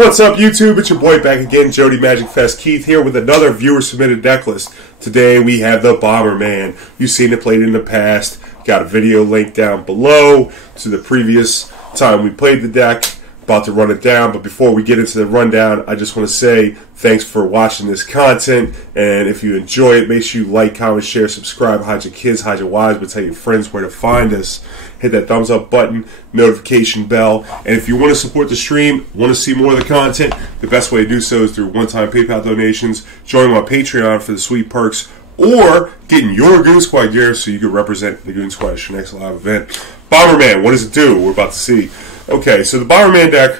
What's up, YouTube? It's your boy back again, Jody Magic Fest Keith, here with another viewer-submitted deck list. Today we have the Bomberman. You've seen it played in the past. Got a video link down below to the previous time we played the deck. About to run it down, but before we get into the rundown, I just want to say thanks for watching this content, and if you enjoy it, make sure you like, comment, share, subscribe, hide your kids, hide your wives, but tell your friends where to find us. Hit that thumbs up button, notification bell, and if you want to support the stream, want to see more of the content, the best way to do so is through one-time PayPal donations, joining my Patreon for the sweet perks, or getting your Goon Squad gear so you can represent the Goon Squad at your next live event. Bomberman, what does it do? We're about to see. Okay, so the Bomberman deck,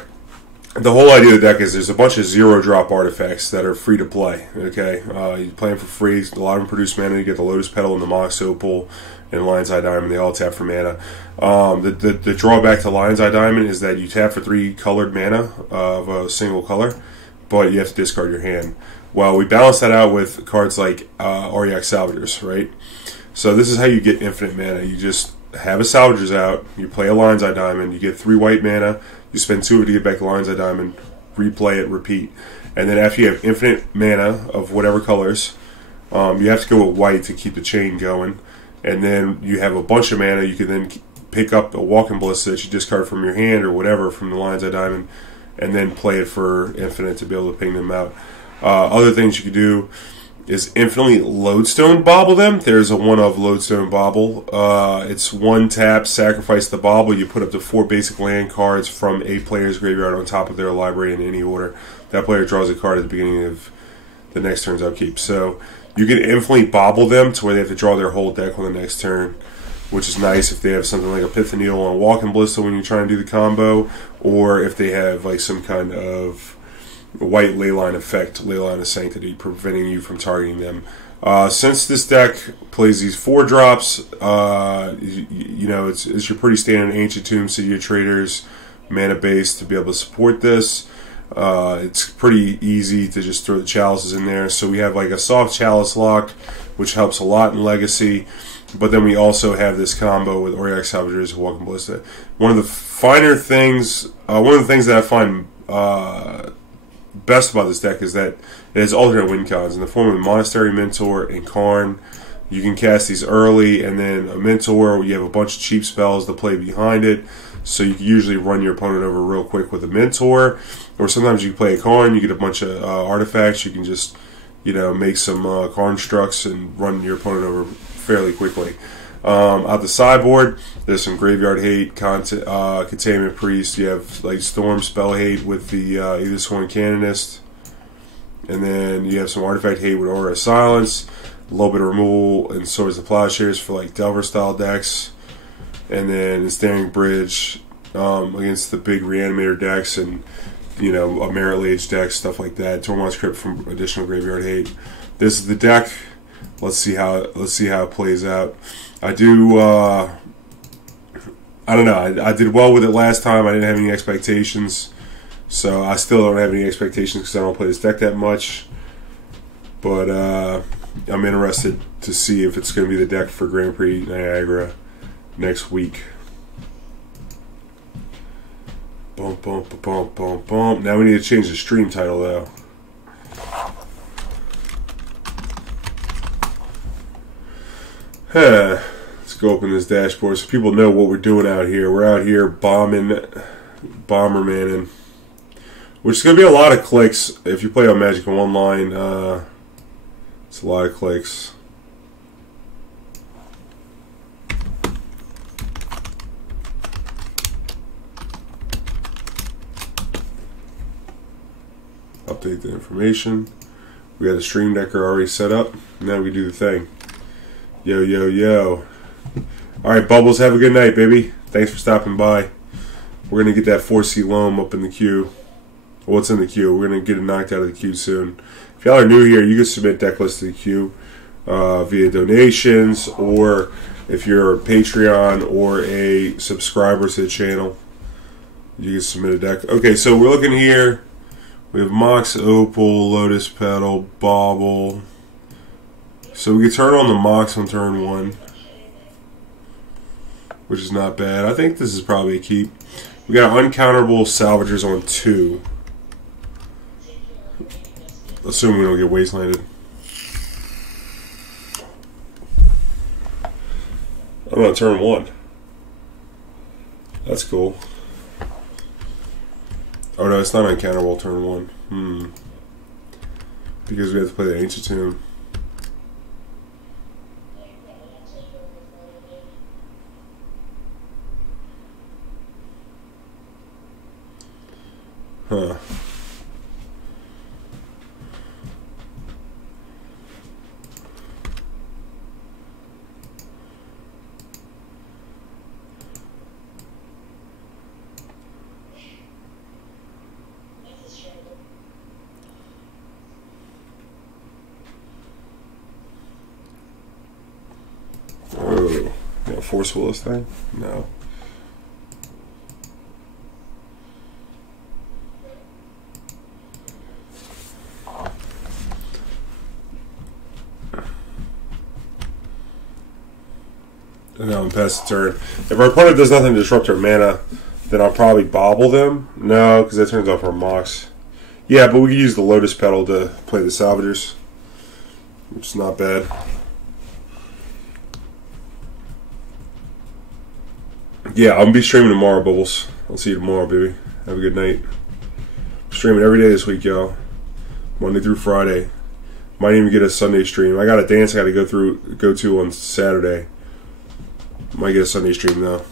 the whole idea of the deck is there's a bunch of zero-drop artifacts that are free to play. Okay, you play them for free. A lot of them produce mana. You get the Lotus Petal and the Mox Opal and Lion's Eye Diamond. They all tap for mana. The drawback to Lion's Eye Diamond is that you tap for 3 colored mana of a single color, but you have to discard your hand. Well, we balance that out with cards like Auriok Salvagers, right? So this is how you get infinite mana. You just have a Salvagers out, you play a Lion's Eye Diamond, you get 3 white mana, you spend 2 of it to get back the Lion's Eye Diamond, replay it, repeat. And then after you have infinite mana of whatever colors, you have to go with white to keep the chain going. And then you have a bunch of mana, you can then pick up a Walking Ballista that you discard from your hand or whatever from the Lion's Eye Diamond, and then play it for infinite to be able to ping them out. Other things you could do is infinitely Lodestone Bauble them. There's a one-of Lodestone Bauble. It's 1 tap, sacrifice the Bauble. You put up to 4 basic land cards from a player's graveyard on top of their library in any order. That player draws a card at the beginning of the next turn's upkeep. So you can infinitely Bauble them to where they have to draw their whole deck on the next turn, which is nice if they have something like a Epiphany on Walking Ballista when you're trying to do the combo, or if they have like some kind of white Leyline effect, Leyline of Sanctity, preventing you from targeting them. Since this deck plays these 4 drops, you know, it's your pretty standard Ancient Tomb, City of Traitors, mana base to be able to support this. It's pretty easy to just throw the Chalices in there. So we have like a soft Chalice lock, which helps a lot in Legacy. But then we also have this combo with Auriok Salvagers and Walking Ballista. One of the finer things, one of the things that I find best about this deck is that it has alternate win cons in the form of Monastery Mentor and Karn. You can cast these early, and then a Mentor where you have a bunch of cheap spells to play behind it, so you can usually run your opponent over real quick with a Mentor. Or sometimes you can play a Karn, you get a bunch of artifacts, you can just, you know, make some Karn structs and run your opponent over fairly quickly. Out the sideboard, there's some graveyard hate, Containment Priest. You have like Storm spell hate with the Ethersworn Canonist, and then you have some artifact hate with Aura of Silence, a little bit of removal and Swords of Plowshares for like Delver style decks, and then Ensnaring Bridge against the big Reanimator decks and, you know, a Merit Lage deck, stuff like that. Tormod's Crypt from additional graveyard hate. This is the deck. Let's see how it plays out. I do, I don't know, I did well with it last time. I didn't have any expectations, so I still don't have any expectations because I don't play this deck that much. But I'm interested to see if it's going to be the deck for Grand Prix Niagara next week. Bump, bump, bump, bump, bump. Now we need to change the stream title, though. Let's go open this dashboard so people know what we're doing out here. We're out here Bombermaning, which is going to be a lot of clicks. If you play on Magic Online, it's a lot of clicks. Update the information. We got a stream decker already set up. Now we do the thing. Yo, yo, yo. Alright, Bubbles, have a good night, baby. Thanks for stopping by. We're going to get that 4C loam up in the queue. What's in the queue? We're going to get it knocked out of the queue soon. If y'all are new here, you can submit deck lists to the queue via donations, or if you're a Patreon or a subscriber to the channel, you can submit a deck. Okay, so we're looking here. We have Mox Opal, Lotus Petal, Bauble. So we can turn on the Mox on turn 1. which is not bad. I think this is probably a keep. We got uncounterable salvagers on 2. Assuming we don't get wastelanded. I'm on turn 1. That's cool. Oh no, it's not uncounterable turn 1. Because we have to play the Ancient Tomb. Huh. Oh, yeah, forceful this thing? No. And now I'm past the turn. If our opponent does nothing to disrupt our mana, then I'll probably bauble them. No, because that turns off our Mox. Yeah, but we can use the Lotus Petal to play the Salvagers, which is not bad. Yeah, I'm going to be streaming tomorrow, Bubbles. I'll see you tomorrow, baby. Have a good night. I'm streaming every day this week, y'all. Monday through Friday. Might even get a Sunday stream. I got a dance I got to go to on Saturday. Might get a Sunday stream though.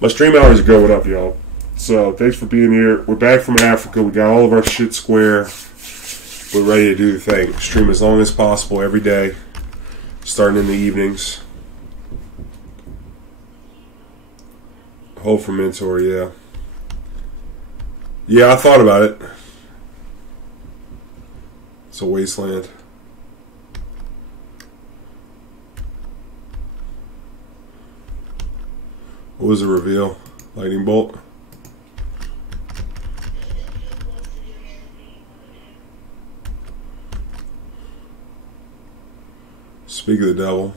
My stream hours are going up, y'all. So thanks for being here. We're back from Africa. We got all of our shit square. We're ready to do the thing. Stream as long as possible every day, starting in the evenings. Hope for Mentor, yeah. Yeah, I thought about it. It's a wasteland. What was the reveal? Lightning bolt? Speak of the devil.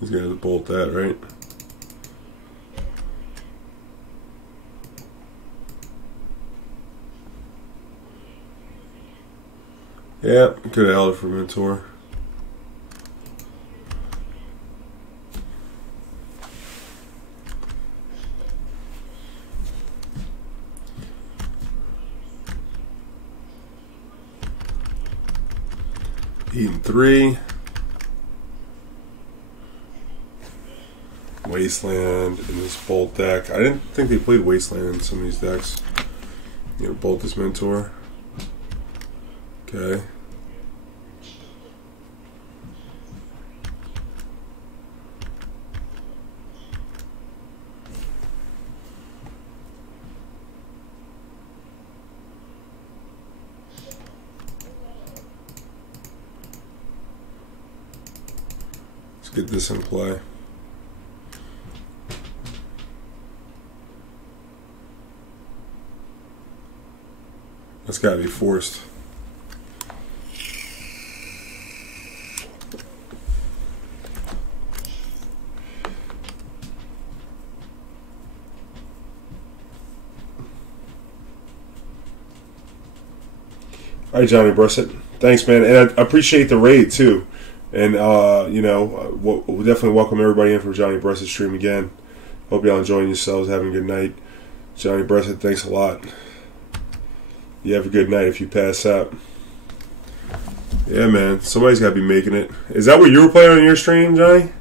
He's gonna bolt that, right? Yeah, could have held it for Mentor. Eating 3. Wasteland in this bolt deck. I didn't think they played Wasteland in some of these decks. You know, bolt this Mentor. Okay. Let's get this in play. That's gotta be forced. All right, Johnny Brissett. Thanks, man, and I appreciate the raid too. And you know, we'll definitely welcome everybody in for Johnny Bressett's stream again. Hope y'all enjoying yourselves, having a good night. Johnny Brissett, thanks a lot. You have a good night if you pass out. Yeah, man, somebody's got to be making it. Is that what you were playing on your stream, Johnny?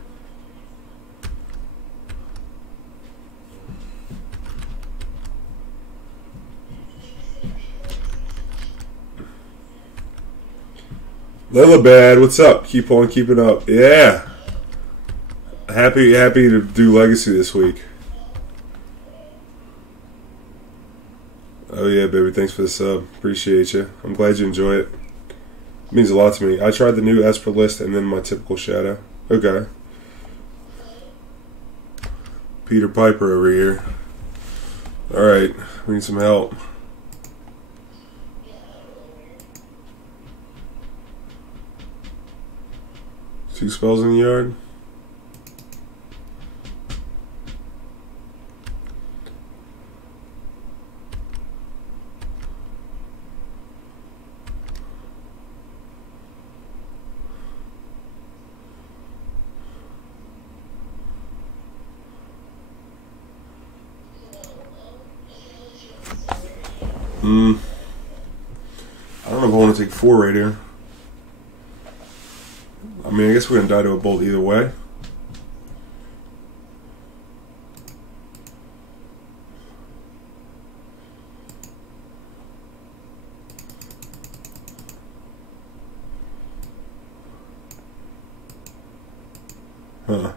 Lilibad, what's up? Keep on keeping up. Yeah. Happy to do Legacy this week. Oh yeah, baby. Thanks for the sub. Appreciate you. I'm glad you enjoy it. It means a lot to me. I tried the new Esper list and then my typical shadow. Okay. Peter Piper over here. Alright. We need some help. 2 spells in the yard. I don't know if I want to take 4 right here. I mean, I guess we're going to die to a bolt either way. Huh.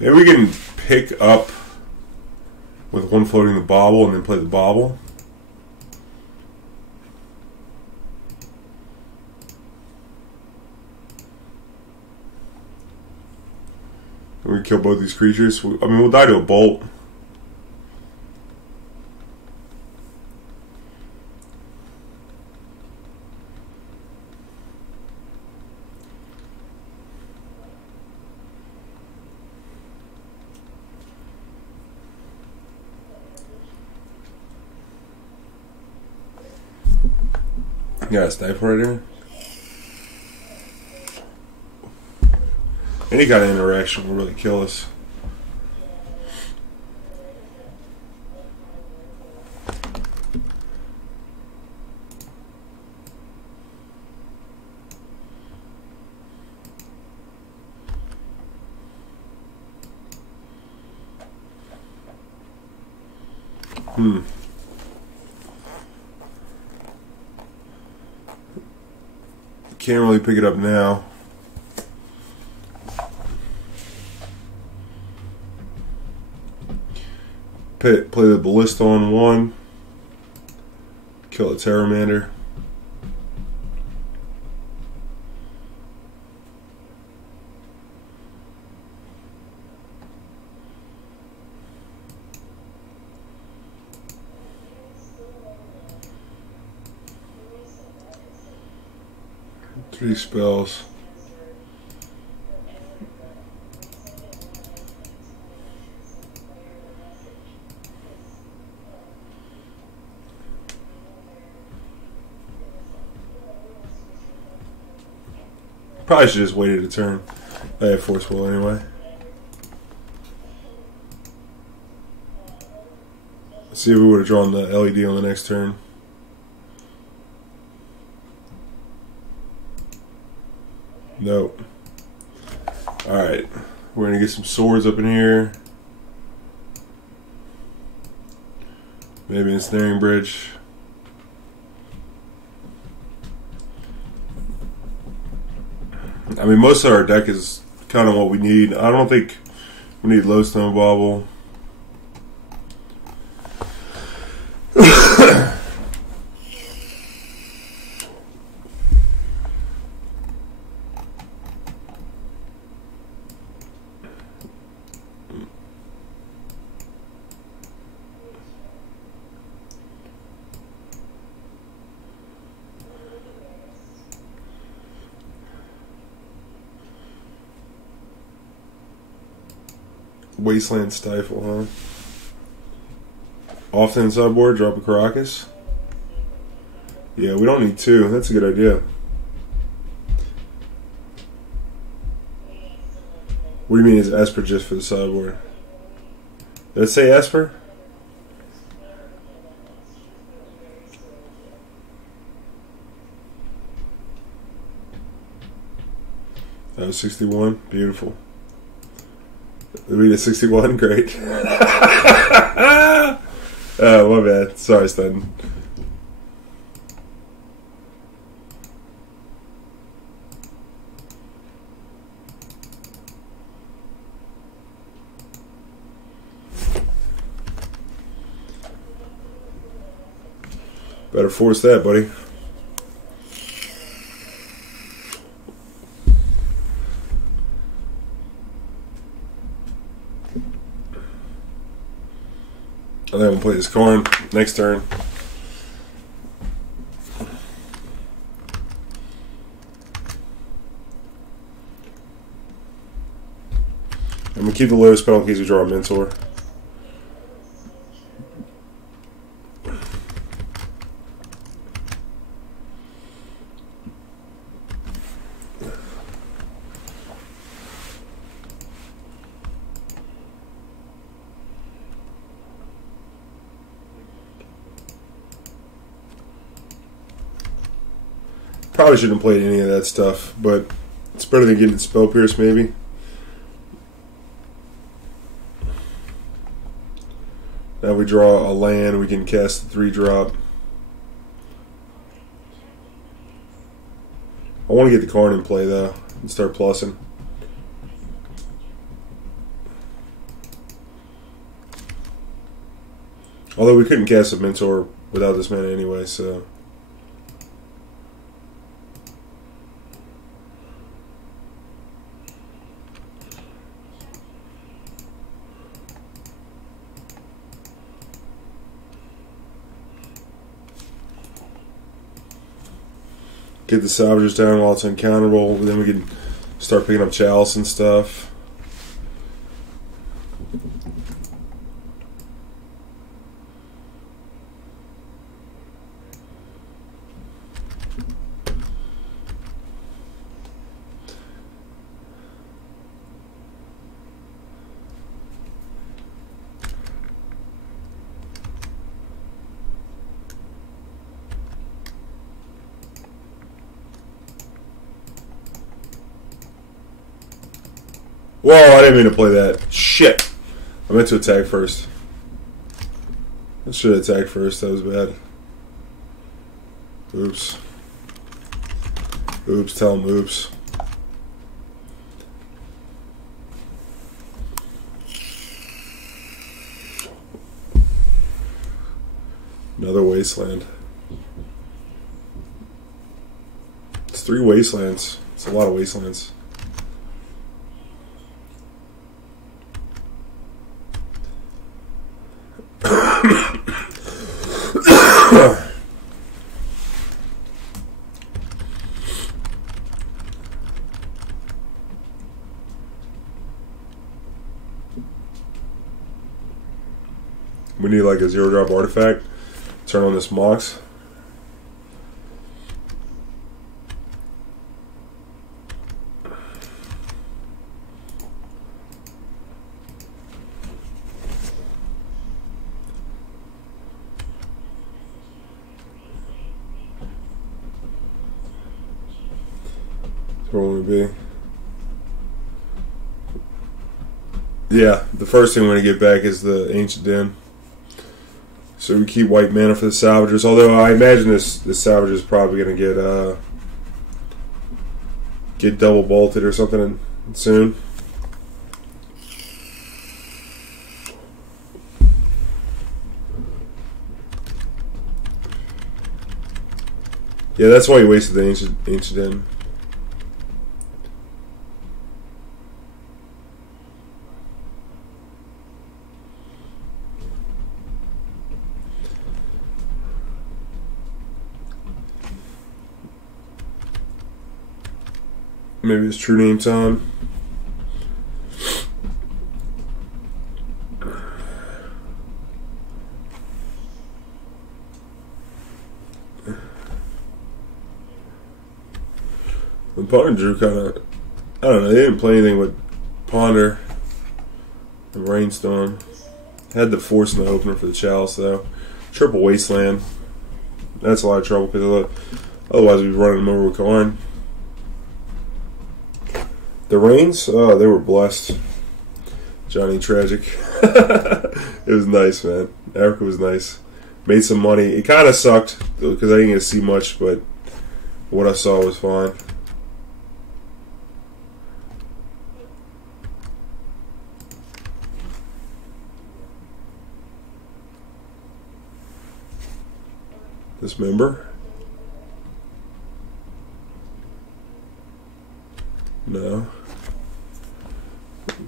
Maybe we can pick up with 1 floating the bauble and then play the bauble. And we kill both these creatures. I mean, we'll die to a bolt. Yeah, sniper right here. Any kind of interaction will really kill us. Can't really pick it up now. Play the Ballista on 1. Kill a Terramander. Three spells. Probably should just waited a turn. I have Force Will anyway. Let's see if we would have drawn the LED on the next turn. Nope. Alright. We're going to get some swords up in here. Maybe an Ensnaring Bridge. I mean, most of our deck is kind of what we need. I don't think we need Lodestone Bauble. Wasteland Stifle, huh? Often sideboard, drop a Karakas. Yeah, we don't need 2. That's a good idea. What do you mean is Esper just for the sideboard? Did it say Esper? That was 61. Beautiful. We did 61. Great. Oh, my bad. Sorry, Stun. Better force that, buddy. And then we'll play this Karn next turn. I'm going to keep the Lotus Petal in case we draw a Mentor. Probably shouldn't have played any of that stuff, but it's better than getting Spell Pierce, maybe. Now we draw a land, we can cast the 3-drop. I want to get the Karn in play, though, and start plussing. Although we couldn't cast a Mentor without this mana anyway, so... Get the Salvagers down while it's uncounterable, then we can start picking up Chalice and stuff. Whoa, I didn't mean to play that. Shit. I meant to attack first. I should have attacked first. That was bad. Oops. Oops, tell him oops. Another wasteland. It's 3 wastelands. It's a lot of wastelands. We need like a 0-drop artifact. Turn on this Mox. Where would it be? Yeah, the first thing we're going to get back is the Ancient Den. So we keep white mana for the Salvagers. Although I imagine this Salvager is probably going to get double bolted or something soon. Yeah, that's why he wasted the Ancient Den. Maybe his true name's on. The Ponder drew kind of, I don't know, they didn't play anything with Ponder and Rainstorm. Had the Force in the opener for the Chalice though. Triple Wasteland. That's a lot of trouble because otherwise we'd be running them over with Karn. The Rains, oh, they were blessed. Johnny Tragic. It was nice, man. Africa was nice. Made some money. It kind of sucked because I didn't get to see much, but what I saw was fine. Dismember? No.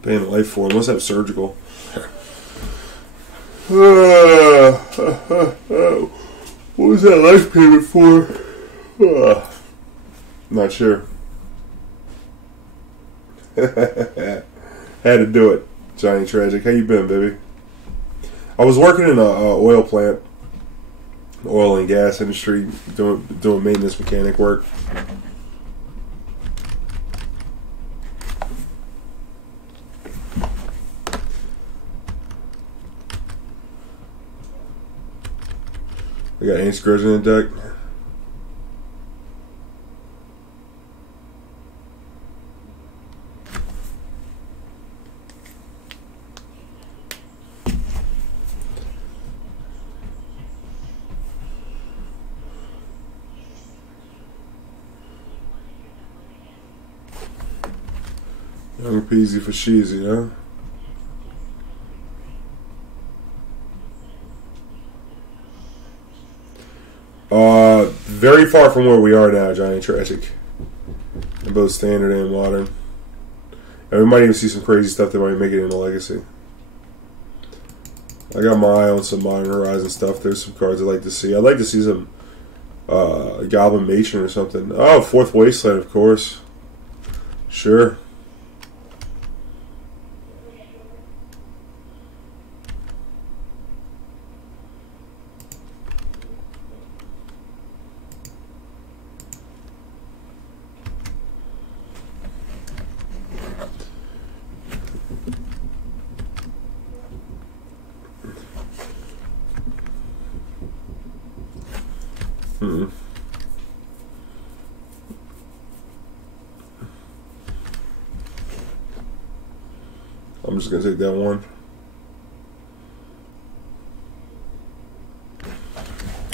Paying life for him. Must have surgical. What was that life payment for? Not sure. Had to do it. Johnny Tragic, how you been, baby? I was working in a oil plant, oil and gas industry, doing maintenance mechanic work. I got Ancient Grudge in the deck. Young peasy for sheezy, huh? Very far from where we are now, Johnny Tragic. In both standard and modern. And we might even see some crazy stuff that might make it into Legacy. I got my eye on some Modern Horizon stuff. There's some cards I'd like to see. I'd like to see some Goblin Matron or something. Oh, Fourth Wasteland, of course. Sure. I'm just going to take that one.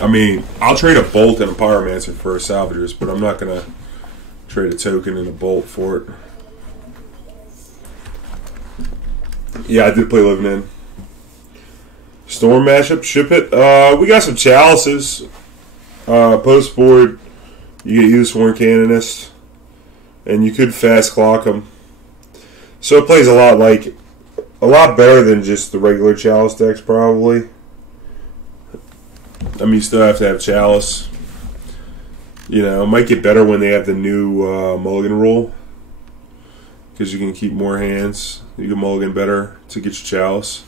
I mean, I'll trade a Bolt and a Pyromancer for a Salvagers, but I'm not going to trade a token and a Bolt for it. Yeah, I did play Living In. Storm mashup, ship it. We got some Chalices. Post board, you get Ethersworn Canonist, and you could fast clock them. So it plays a lot better than just the regular Chalice decks, probably. I mean, you still have to have Chalice. You know, it might get better when they have the new mulligan rule, because you can keep more hands. You can mulligan better to get your Chalice.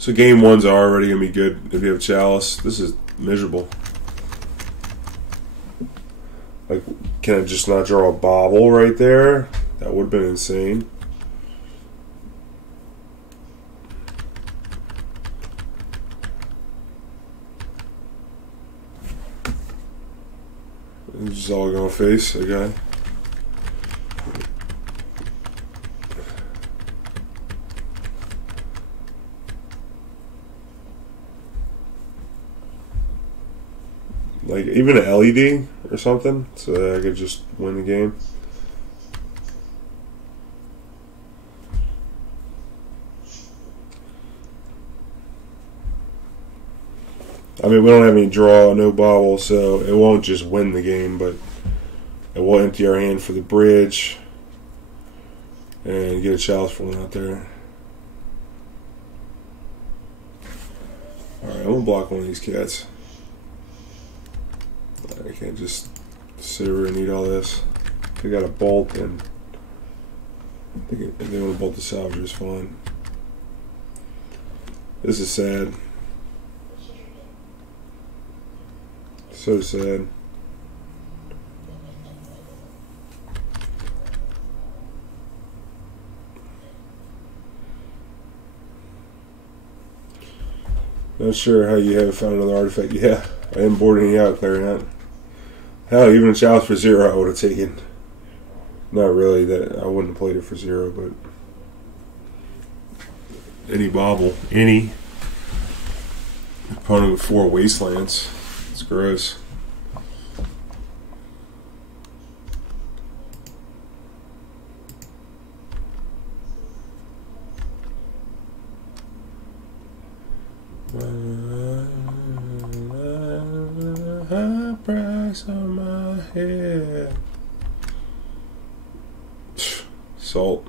So game one's already going to be good if you have Chalice. This is miserable. Like, can I just not draw a Bauble right there? That would have been insane. It's just all going to face, okay. Like, even an LED or something, so that I could just win the game. I mean, we don't have any draw, no Bauble, so it won't just win the game, but it will empty our hand for the bridge and get a Chalice for one out there. Alright, I'm going to block one of these cats. I can't just sit here and eat all this. They got a Bolt, and if they want to bolt the Salvager, is fine. This is sad. So sad. Not sure how you haven't found another artifact. Yeah, I didn't board any out, Clarion. Hell, even a Chalice for 0 I would have taken. Not really, that I wouldn't have played it for 0, but any Bauble, any opponent with 4 Wastelands. It's gross. High price on my head. Salt.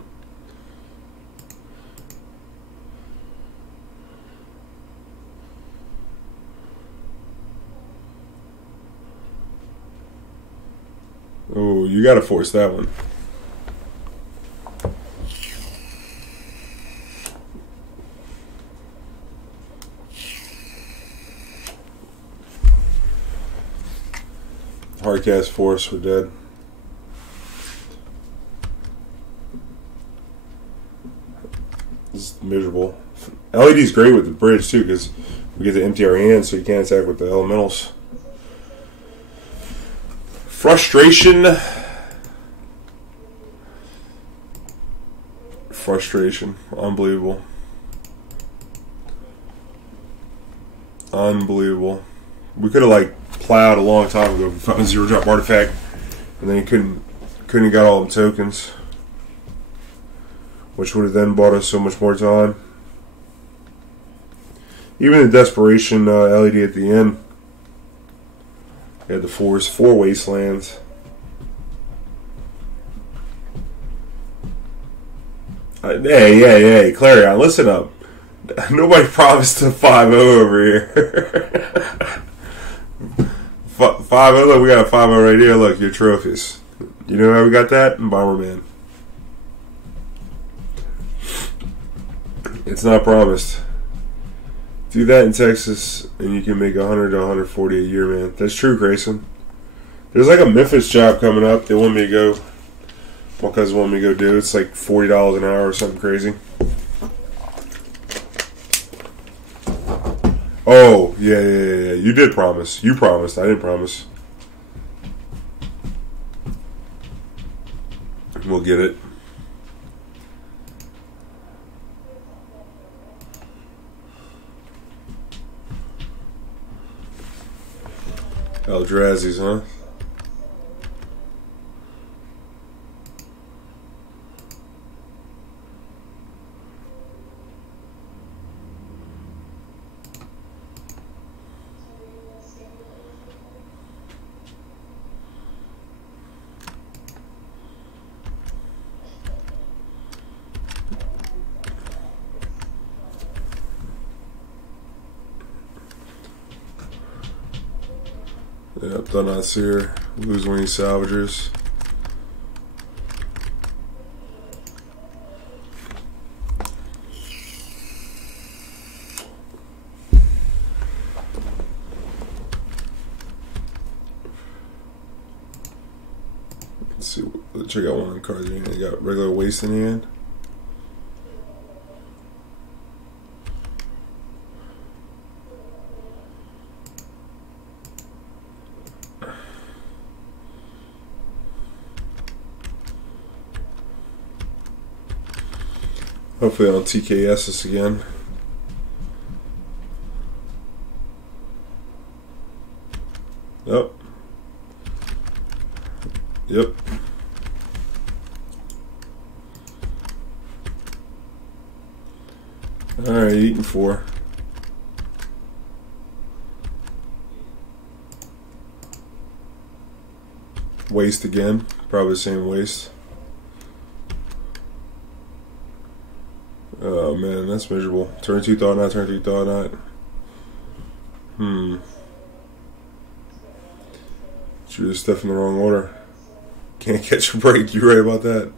Oh, you gotta force that one. Hardcast force, we're dead. This is miserable. LED's great with the bridge too, because we get to empty our hands so you can't attack with the elementals. Frustration. Frustration. Unbelievable. Unbelievable. We could have like plowed a long time ago if we found a 0-drop artifact, and then you couldn't have got all the tokens, which would have then bought us so much more time. Even the desperation LED at the end. You had the four wastelands. Hey, Clarion, listen up. Nobody promised a 5-0 over here. 5-0, look, we got a 5-0 right here. Look, your trophies. You know how we got that? In Bomberman. It's not promised. Do that in Texas, and you can make 100 to 140 a year, man. That's true, Grayson. There's like a Memphis job coming up. They want me to go. My cousin wanted me to go do. It's like $40 an hour or something crazy. Oh, yeah. You did promise. You promised. I didn't promise. We'll get it. Eldrazi's, huh? Yep, done not see her. Lose one of these salvagers. Let's see. Let's check out one of the cards here. You got regular waste in the hand. Hopefully I don't TKS this again. Oh. Yep. Alright, eating 4. Waste again. Probably the same waste. Oh man, that's miserable. Turn 2 Thought Knot, turn 3 Thought Knot. Drew this stuff in the wrong order. Can't catch a break, you right about that.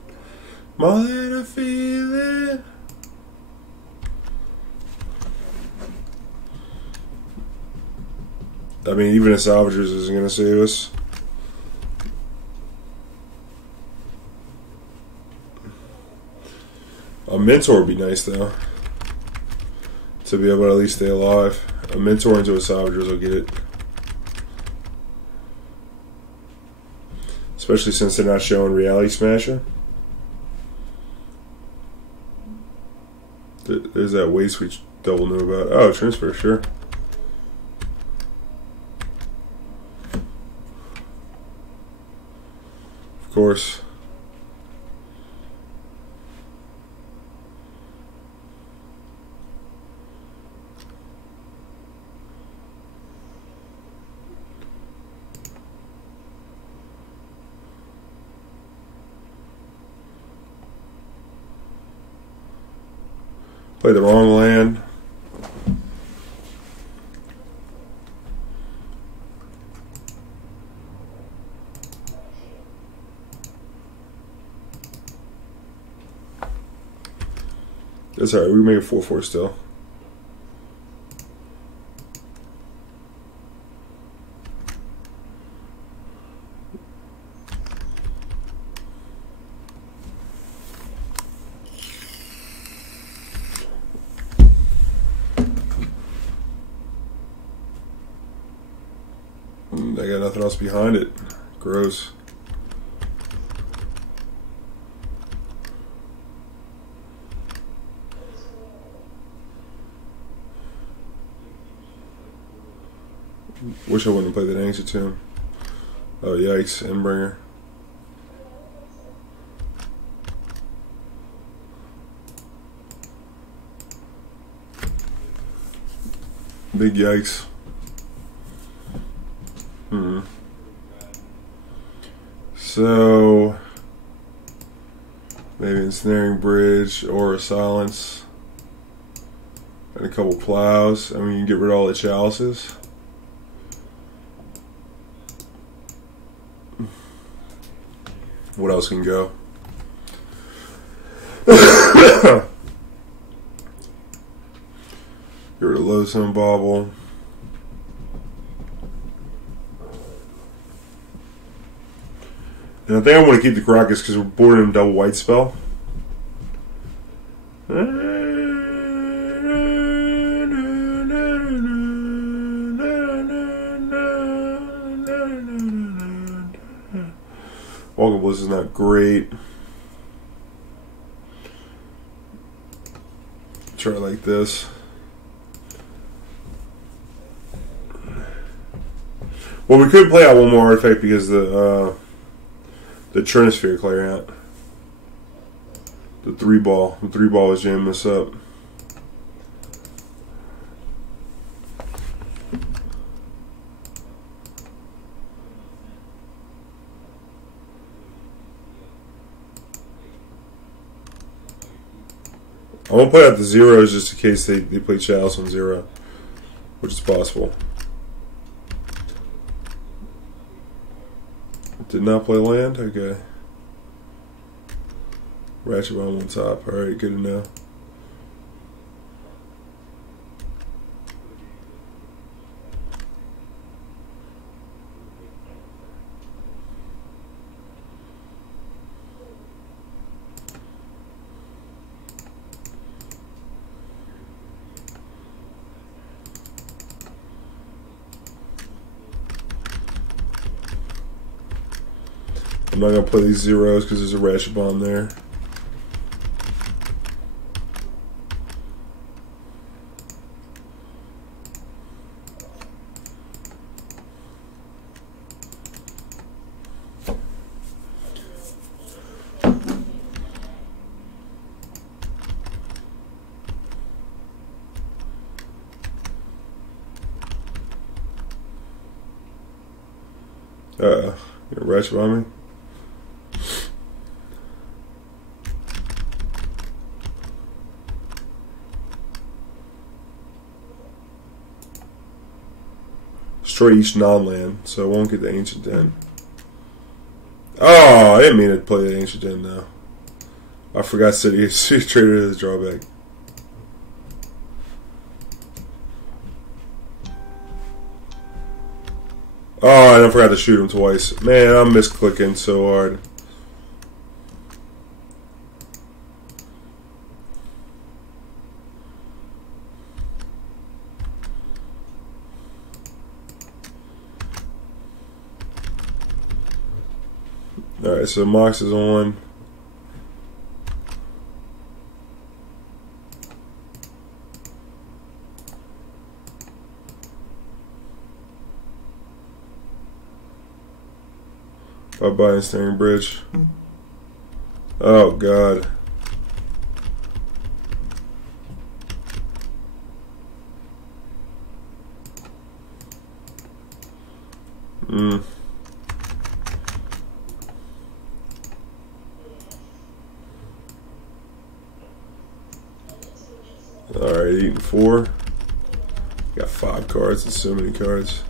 More than I feel it. I mean, even a Salvagers isn't going to save us. A Mentor would be nice, though. To be able to at least stay alive. A Mentor into a Salvagers will get it. Especially since they're not showing Reality Smasher. There's that waste we double knew about. Oh, transfer, sure. Of course. Play the wrong land. That's alright, we can make it 4/4 still. I got nothing else behind it. Gross. Wish I wouldn't have played that Ancient Tomb. Oh yikes, Endbringer. Big yikes. So maybe Ensnaring Bridge or a Silence and a couple plows. I mean, you can get rid of all the chalices. What else can go? Get rid of Lodestone Bauble. And I think I want to keep the Karakas because we're boarding a double white spell. Walking Ballista is not great. Try it like this. Well, we could play out one more artifact because the Trinisphere clear out. The 3-ball. The 3-ball is jamming this up. I'm going to put out the zeros just in case they play Chalice on 0, which is possible. Did not play land? Okay. Ratchet bomb on top. Alright, good to know. I'm not going to play these zeros because there's a ratchet bomb there. You're ratchet bombing? Destroy each non-land, so I won't get the Ancient Den. Oh, I didn't mean to play the Ancient Den now. I forgot City of Traitors is a drawback. Oh, and I forgot to shoot him twice. Man, I'm misclicking so hard. Alright, so Mox is on. Bye-bye, Ensnaring Bridge. Oh, God. Alright, 8 and 4. Got 5 cards and so many cards.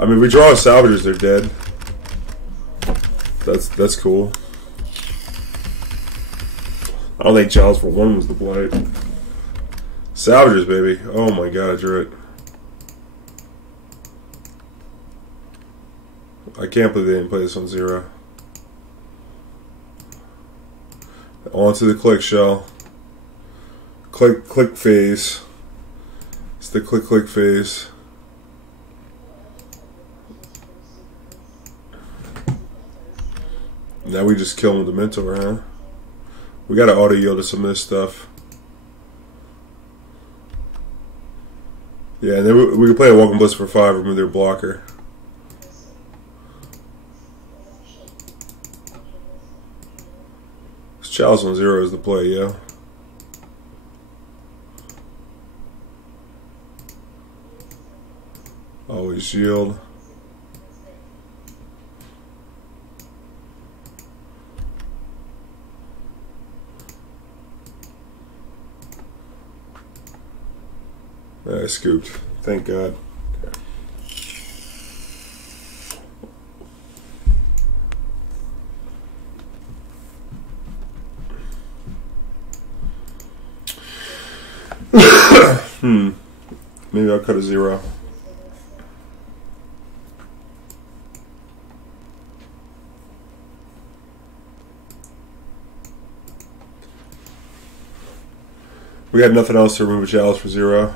I mean, if we draw Salvagers, they're dead. That's cool. I don't think Chalice for 1 was the play. Salvagers, baby. Oh my god, I drew it. I can't believe they didn't play this on 0. On to the click shell. Click phase. It's the click phase. Now we just kill him with the Mentor, huh? We gotta auto yield to some of this stuff. Yeah, and then we can play a Walking Ballista for 5, remove their blocker. Chalice on 0 is the play, yeah. Always yield. I scooped. Thank God. Maybe I'll cut a 0. We got nothing else to remove a Chalice for 0.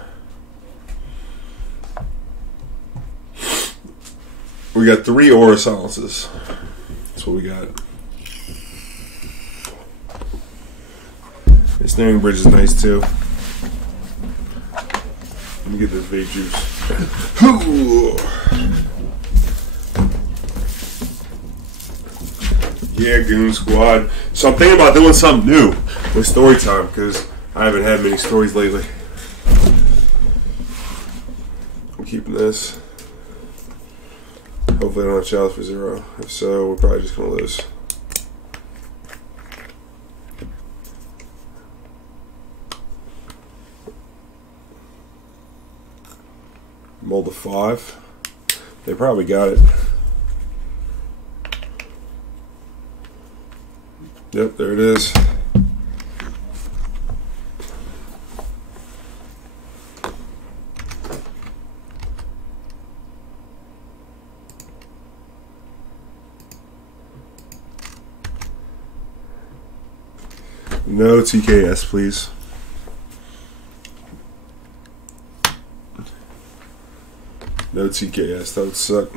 We got 3 Aura Silences. That's what we got. Ensnaring Bridge is nice too. Let me get this vape juice. Yeah, Goon Squad. So I'm thinking about doing something new with story time because I haven't had many stories lately. I'm keeping this. Hopefully I don't have Chalice for 0. If so, we're probably just going to lose. Mold to 5. They probably got it. Yep, there it is. No TKS, please. No TKS, that would suck.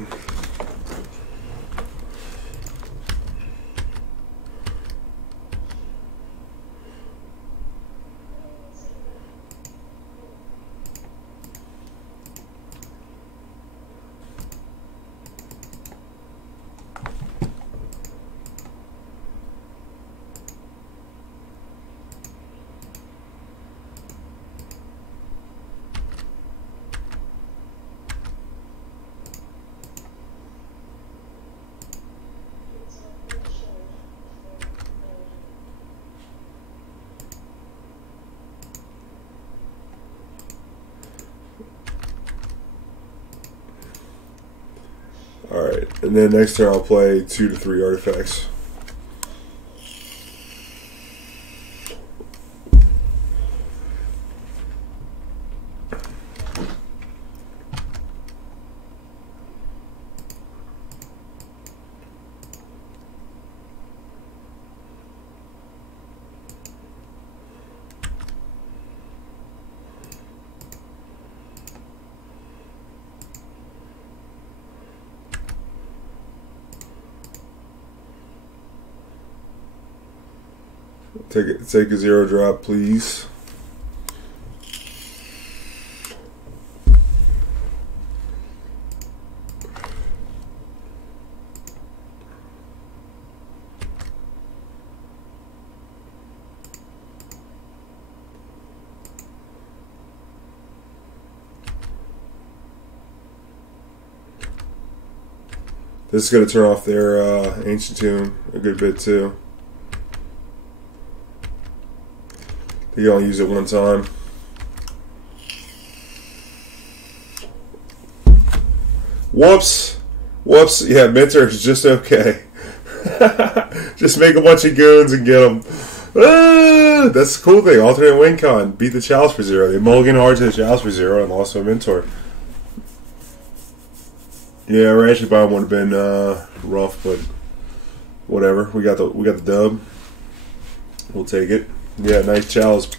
Alright, and then next turn I'll play 2 to 3 artifacts. Take a 0 drop, please. This is going to turn off their Ancient Tomb a good bit too. You only use it one time. Whoops. Whoops. Yeah, Mentor is just okay. Just make a bunch of goons and get them. That's the cool thing. Alternate win con. Beat the Chalice for 0. They mulligan hard to the Chalice for 0 and lost to a Mentor. Yeah, Ratchet Bomb would have been rough, but whatever. We got the dub. We'll take it. Yeah, nice Chalice.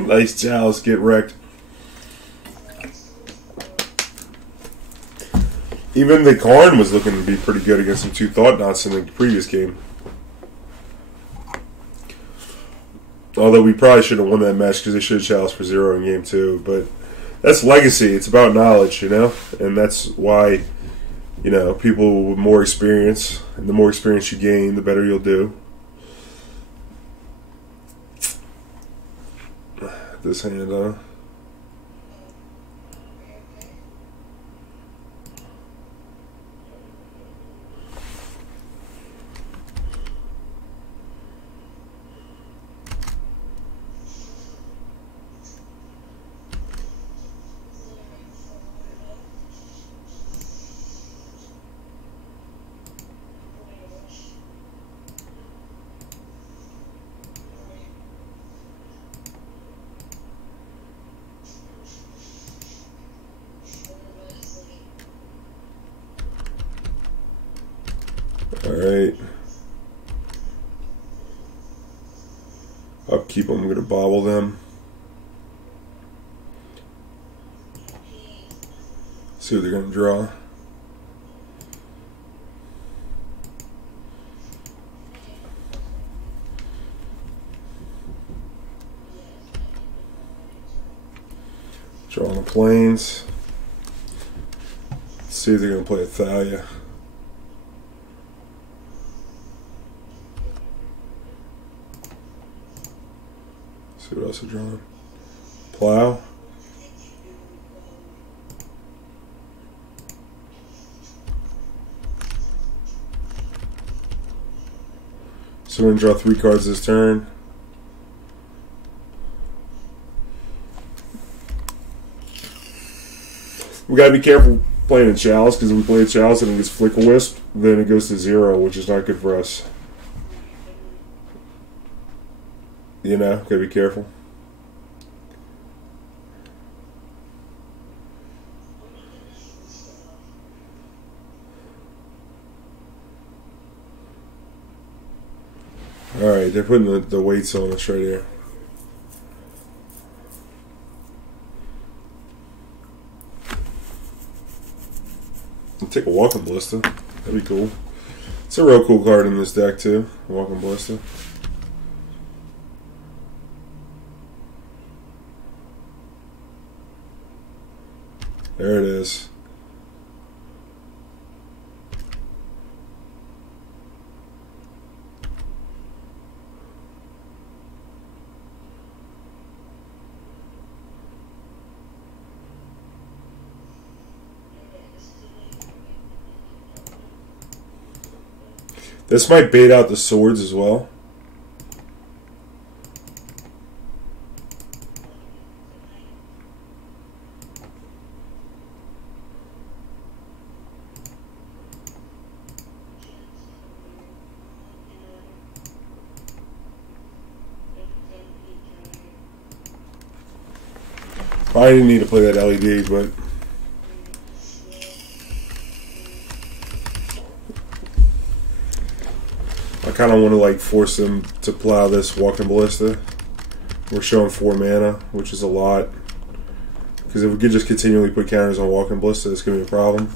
Nice Chalice. Get wrecked. Even the Karn was looking to be pretty good against some 2 Thought Knots in the previous game. Although we probably should have won that match because they should have Chalice for 0 in game 2. But that's legacy. It's about knowledge, you know? And that's why, you know, people with more experience, and the more experience you gain, the better you'll do. This hand, huh? Alright. Upkeep them. I'm going to bauble them. See what they're going to draw. Drawing the plains. See if they're going to play Thalia. See what else they're drawing. Plow. So we're going to draw 3 cards this turn. We got to be careful playing a Chalice, because if we play a Chalice and it gets Flicker Wisp, then it goes to 0, which is not good for us. You know, got to be careful. Alright, they're putting the weights on us right here. I'll take a Walking Ballista. That'd be cool. It's a real cool card in this deck too, Walking Ballista. There it is. This might bait out the swords as well. I didn't need to play that LED, but I kind of want to like force them to plow this Walking Ballista. We're showing 4 mana, which is a lot. Because if we could just continually put counters on Walking Ballista, it's going to be a problem.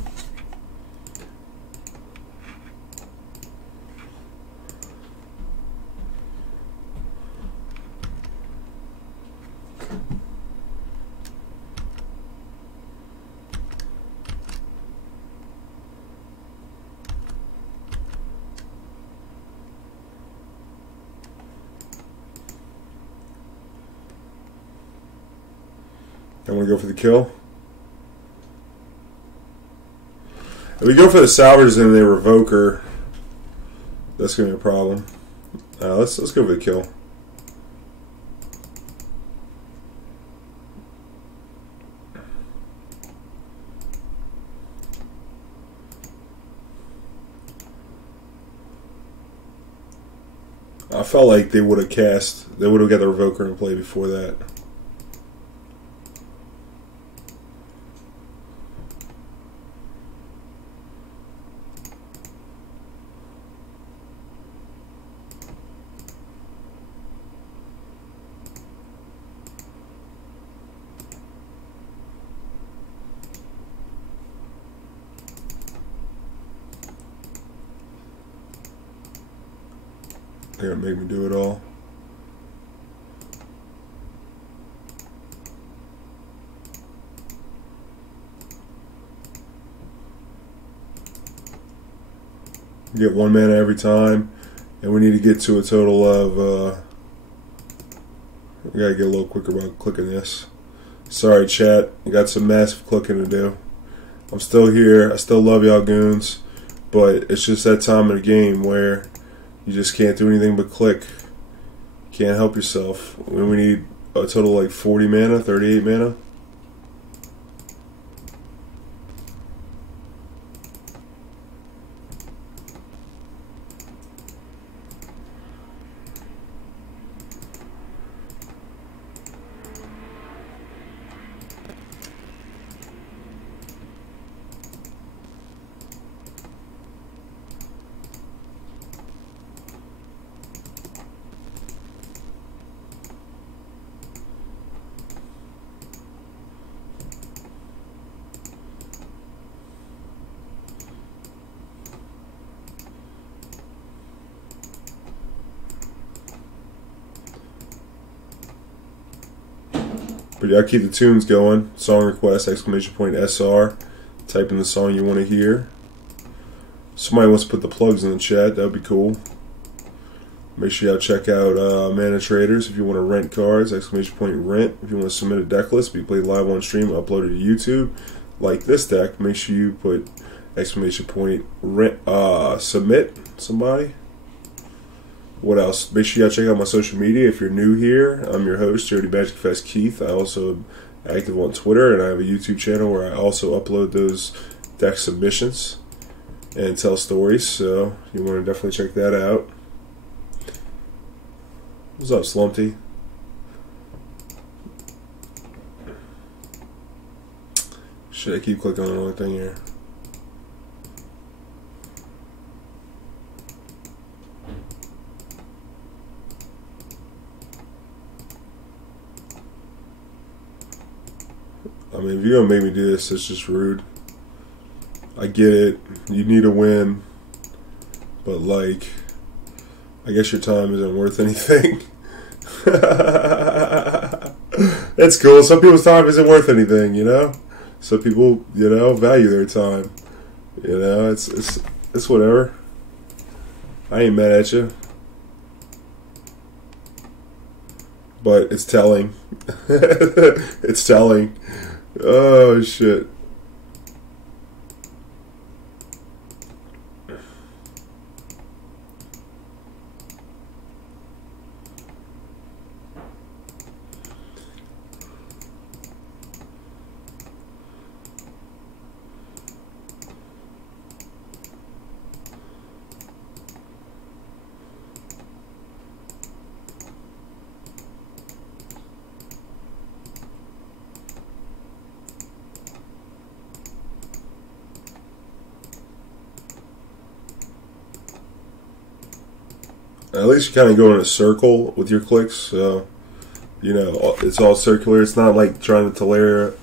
I want to go for the kill. If we go for the Salvagers and they revoke her, that's going to be a problem. Let's go for the kill. I felt like they would have got the Revoker in play before that. They're gonna make me do it all. Get 1 mana every time, and we need to get to a total of. We gotta get a little quicker about clicking this. Sorry, chat. I got some massive clicking to do. I'm still here. I still love y'all goons, but it's just that time of the game where you just can't do anything but click. Can't help yourself. We need a total of like 40 mana, 38 mana. But y'all keep the tunes going. Song request, !SR. Type in the song you want to hear. Somebody wants to put the plugs in the chat. That would be cool. Make sure y'all check out Mana Traders if you want to rent cards. !Rent. If you want to submit a deck list, be played live on stream, uploaded to YouTube. Like this deck, make sure you put !Rent. Submit somebody. What else? Make sure y'all check out my social media if you're new here. I'm your host, Jody Magic Fest Keith. I also am active on Twitter, and I have a YouTube channel where I also upload those deck submissions and tell stories, so you want to definitely check that out. What's up, Slumpty? Should I keep clicking on the only thing here? I mean, if you're gonna make me do this, it's just rude. I get it. You need a win. But, like, I guess your time isn't worth anything. It's cool. Some people's time isn't worth anything, you know? Some people, you know, value their time. You know, it's whatever. I ain't mad at you. But it's telling. It's telling. Oh, shit. At least you kind of go in a circle with your clicks, so, you know, it's all circular. It's not like trying to do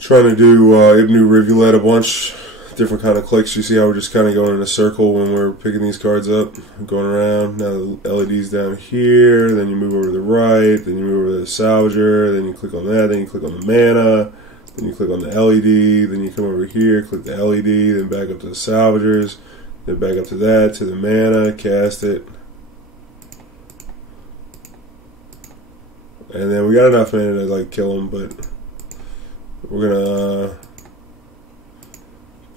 Ibnu Rivulet, a bunch different kind of clicks. You see how we're just kind of going in a circle when we're picking these cards up, going around. Now the LED's down here, then you move over to the right, then you move over to the Salvager, then you click on that, then you click on the mana, then you click on the LED, then you come over here, click the LED, then back up to the Salvagers. Then back up to that, to the mana, cast it. And then we got enough mana to like kill him, but we're gonna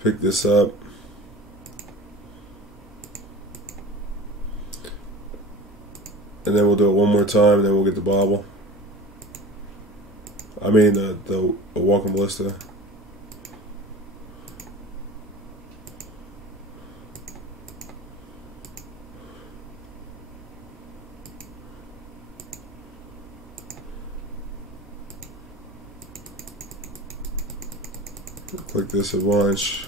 pick this up. And then we'll do it one more time, and then we'll get the Bauble. I mean the Walking Ballista. Click this a bunch.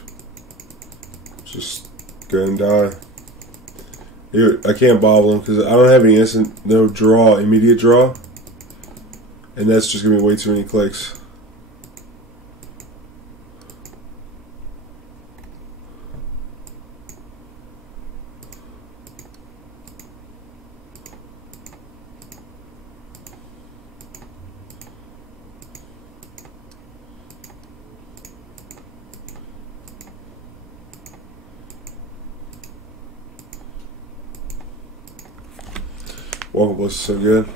Just go ahead and die. Here, I can't bobble them because I don't have any instant, no draw, immediate draw. And that's just going to be way too many clicks. Walking Ballista is so good.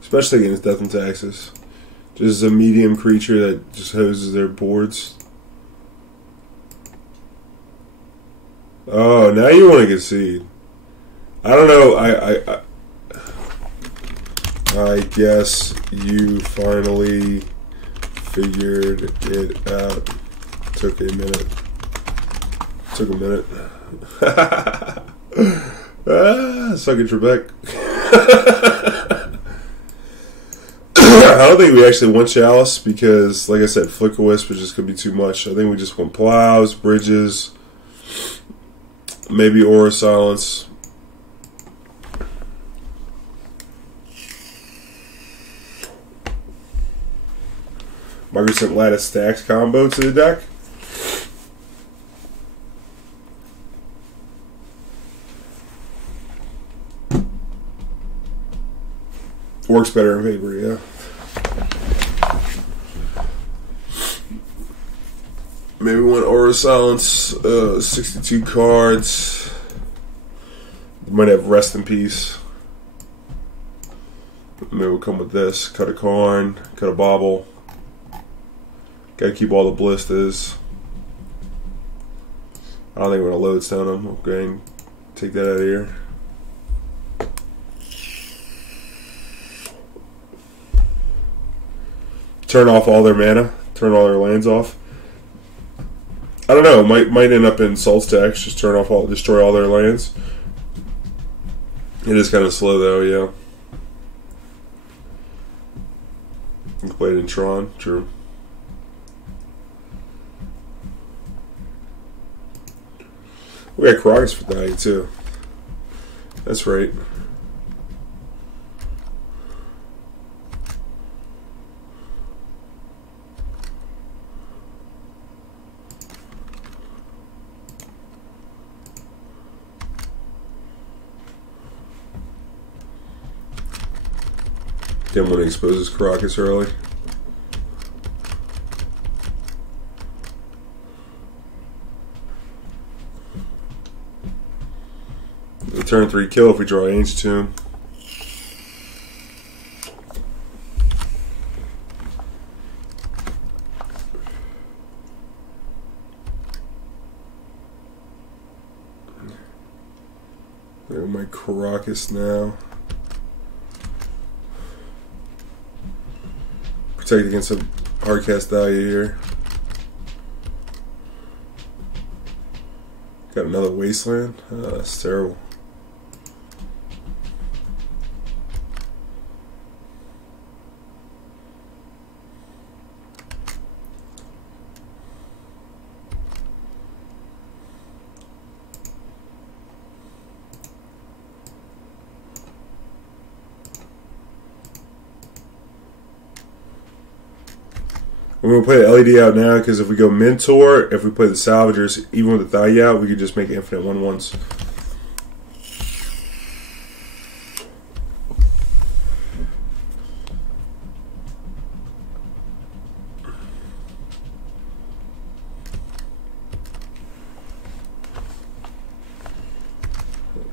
Especially against Death and Taxes. Just a medium creature that just hoses their boards. Oh, now you want to concede. I don't know. I guess you finally figured it out. Took a minute. Took a minute. Suck it, Trebek. I don't think we actually want Chalice because, like I said, Flicker Wisp is just going to be too much. I think we just want Plows, Bridges, maybe Aura Silence. Margaret Lattice Stacks combo to the deck. Works better in paper, yeah. Maybe one Aura Silence, 62 cards. Might have Rest in Peace. Maybe we'll come with this. Cut a Karn, cut a Bauble. Gotta keep all the ballistas. I don't think we're gonna Lodestone them. We'll go ahead and take that out of here. Turn off all their mana. Turn all their lands off. I don't know. Might end up in Soul Stacks. Just destroy all their lands. It is kind of slow though. Yeah. You can play it in Tron. True. We got Karakas for value too. That's right. Didn't want to expose his Karakas early. Turn 3 kill if we draw Ancient Tomb. There my Karakas now. Protect against some hardcast value here. Got another Wasteland? Oh, that's terrible. We're going to play the LED out now because if we go Mentor, if we play the Salvagers, even with the Thigh out, we could just make infinite 1/1s.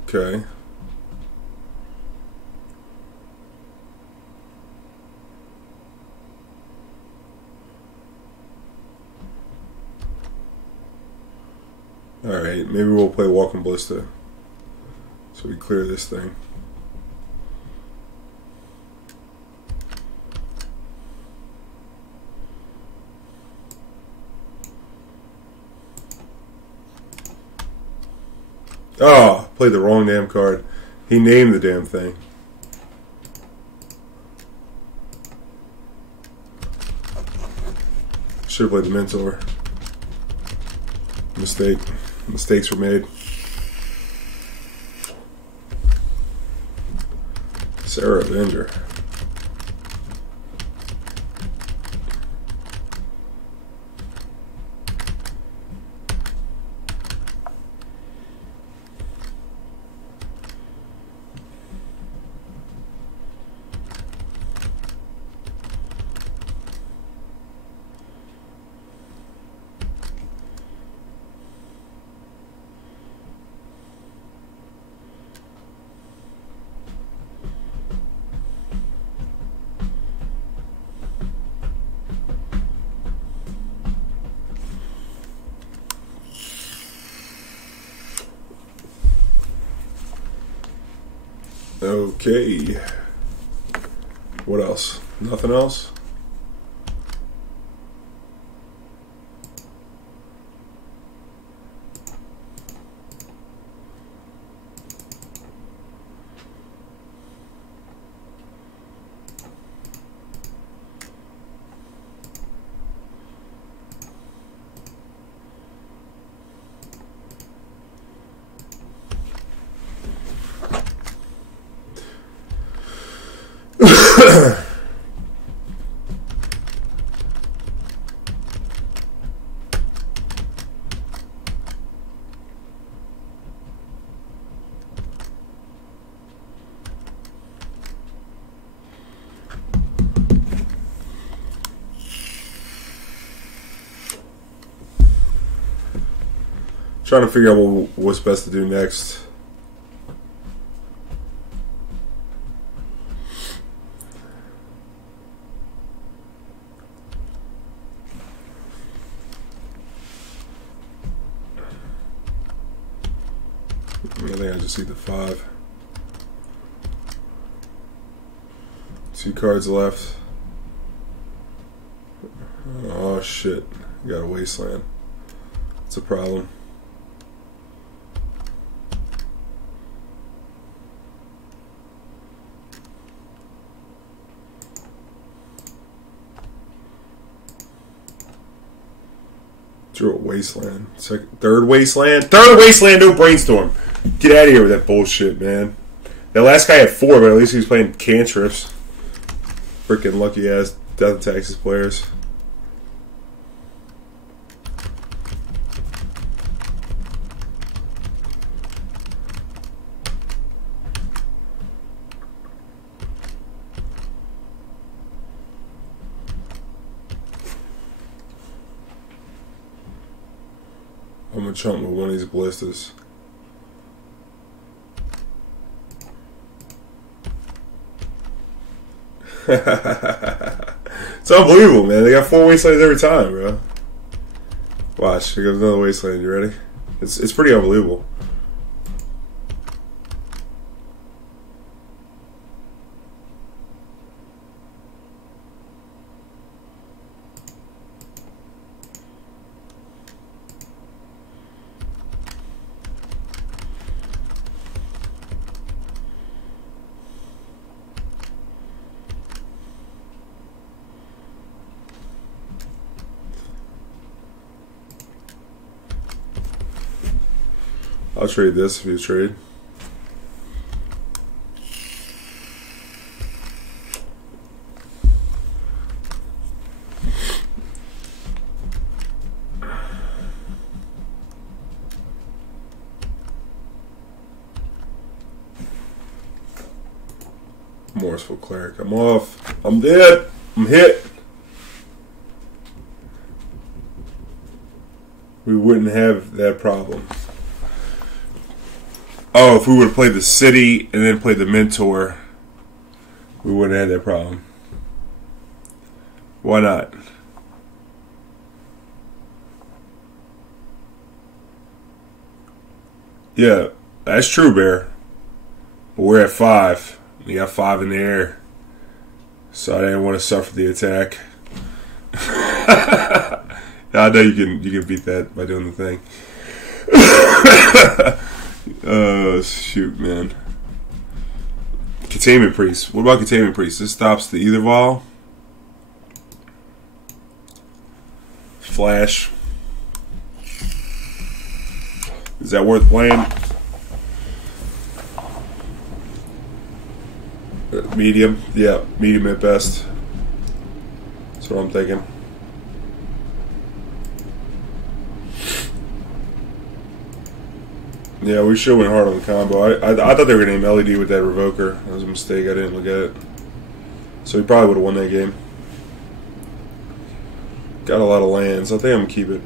Okay. Alright, maybe we'll play Walking Ballista. So we clear this thing. Oh, played the wrong damn card. He named the damn thing. Should have played the Mentor. Mistake. Mistakes were made. Sarah Avenger. Okay. What else? Nothing else? Trying to figure out what's best to do next. I think I just need the 5. 2 cards left. Oh shit. Got a wasteland. It's a problem. Drew a wasteland. Third wasteland? Third wasteland, no brainstorm. Get out of here with that bullshit, man. That last guy had 4, but at least he was playing cantrips. Freaking lucky ass Death Taxes players. I'm gonna chump with one of these ballistas. It's unbelievable, man. They got 4 wastelands every time, bro. Watch, here goes another wasteland. You ready? It's pretty unbelievable. I'll trade this if you trade. Morseful Cleric. I'm off. I'm dead. I'm hit. We wouldn't have that problem. Oh, if we would have played the City and then played the Mentor, we wouldn't have that problem. Why not? Yeah, that's true, Bear. But we're at 5. We got 5 in the air. So I didn't want to suffer the attack. I know you can beat that by doing the thing. Shoot, man. Containment Priest. What about Containment Priest? This stops the Ether Vol. Flash. Is that worth playing? Medium. Yeah, medium at best. That's what I'm thinking. Yeah, we should went hard on the combo. I thought they were going to name LED with that Revoker. That was a mistake. I didn't look at it. So he probably would have won that game. Got a lot of lands. I think I'm going to keep it.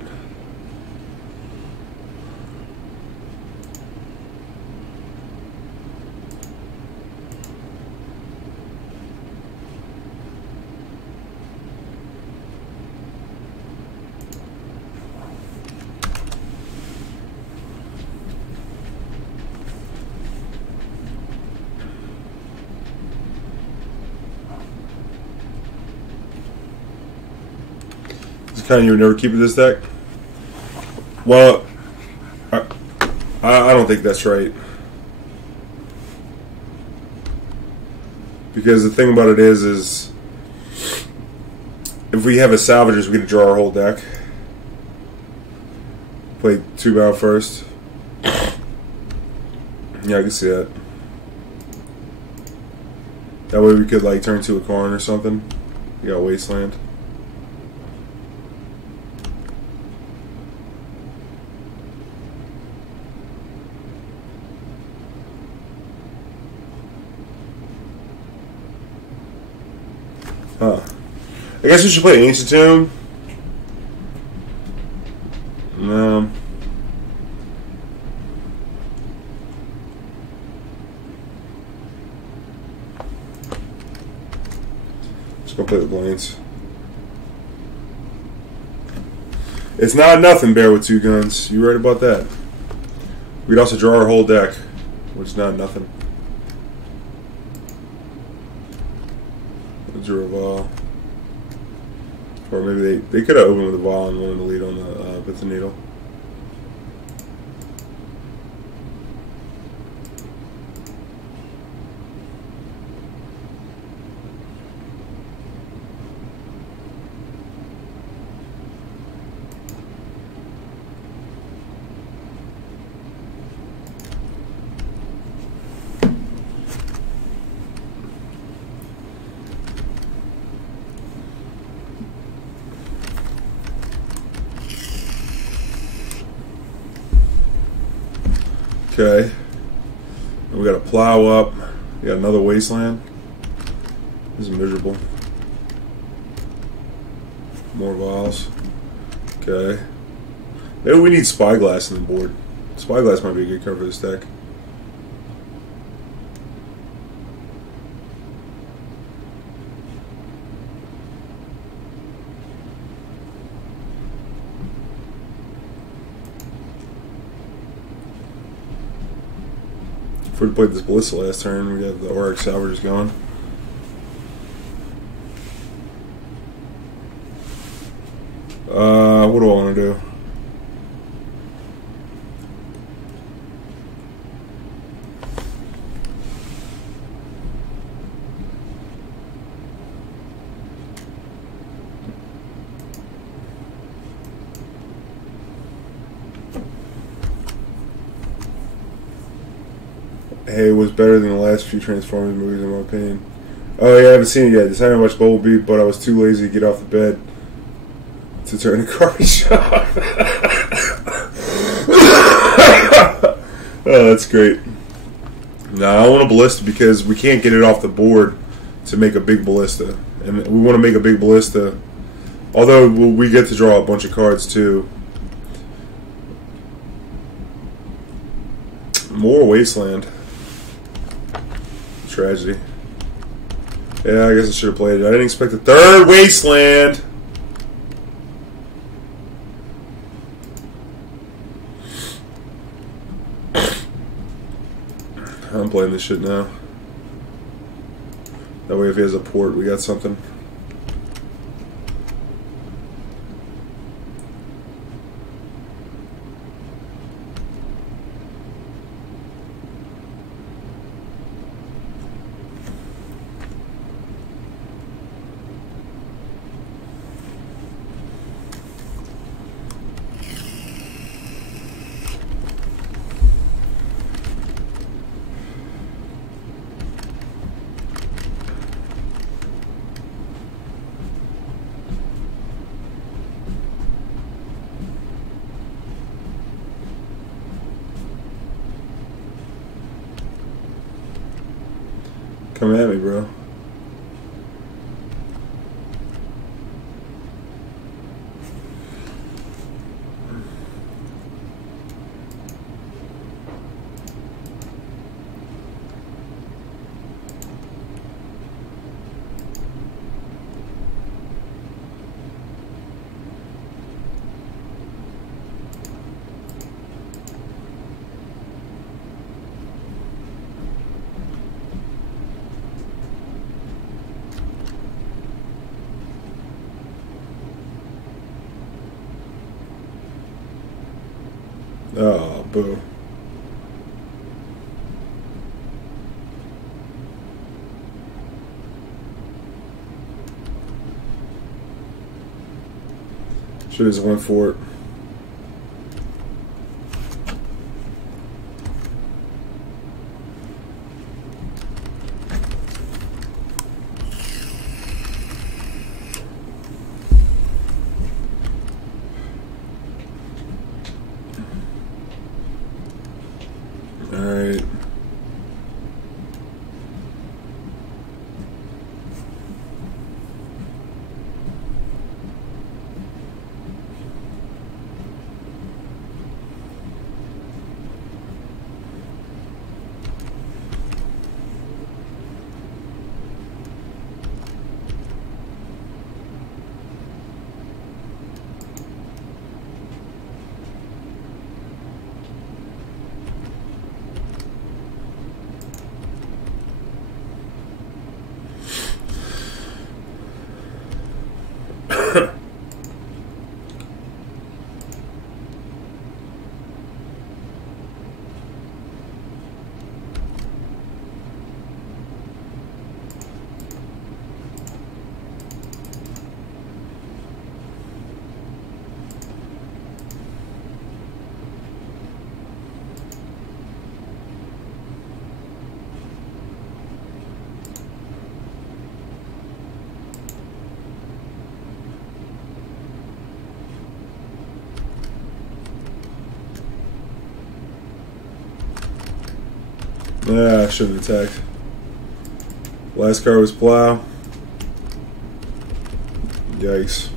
Kind of you would never keep it this deck? Well, I don't think that's right. Because the thing about it is if we have a Salvagers, we get to draw our whole deck. Play 2 battle first. Yeah, I can see that. That way we could like turn to a Karn or something. We got Wasteland. Huh. I guess we should play Ancient Tomb. No. Let's go play the Blades. It's not nothing, Bear with 2 guns. You right about that. We'd also draw our whole deck, which is not nothing. Drew a Vol. Or maybe they could have opened with a Vol and wanted to lead on the with the needle. Okay. And we got a Plow up. We got another Wasteland. This is miserable. More Vols. Okay. Maybe we need Spyglass on the board. Spyglass might be a good cover for this deck. If we played this Ballista last turn, we got the Auriok Salvagers going. What do I want to do? Hey, it was better than the last few Transformers movies in my opinion. Oh yeah, I haven't seen it yet. Decided to watch Bumblebee, but I was too lazy to get off the bed to turn the garbage off. Oh, that's great. No, I want a Ballista because we can't get it off the board to make a big Ballista. And we want to make a big Ballista. Although we get to draw a bunch of cards too. More Wasteland. Tragedy. Yeah, I guess I should have played it. I didn't expect a third Wasteland. I'm playing this shit now. That way if he has a port, we got something. Come at me, bro. Oh, boo. Should have went for it. Alright. Yeah, I should have attacked. Last card was Plow. Yikes.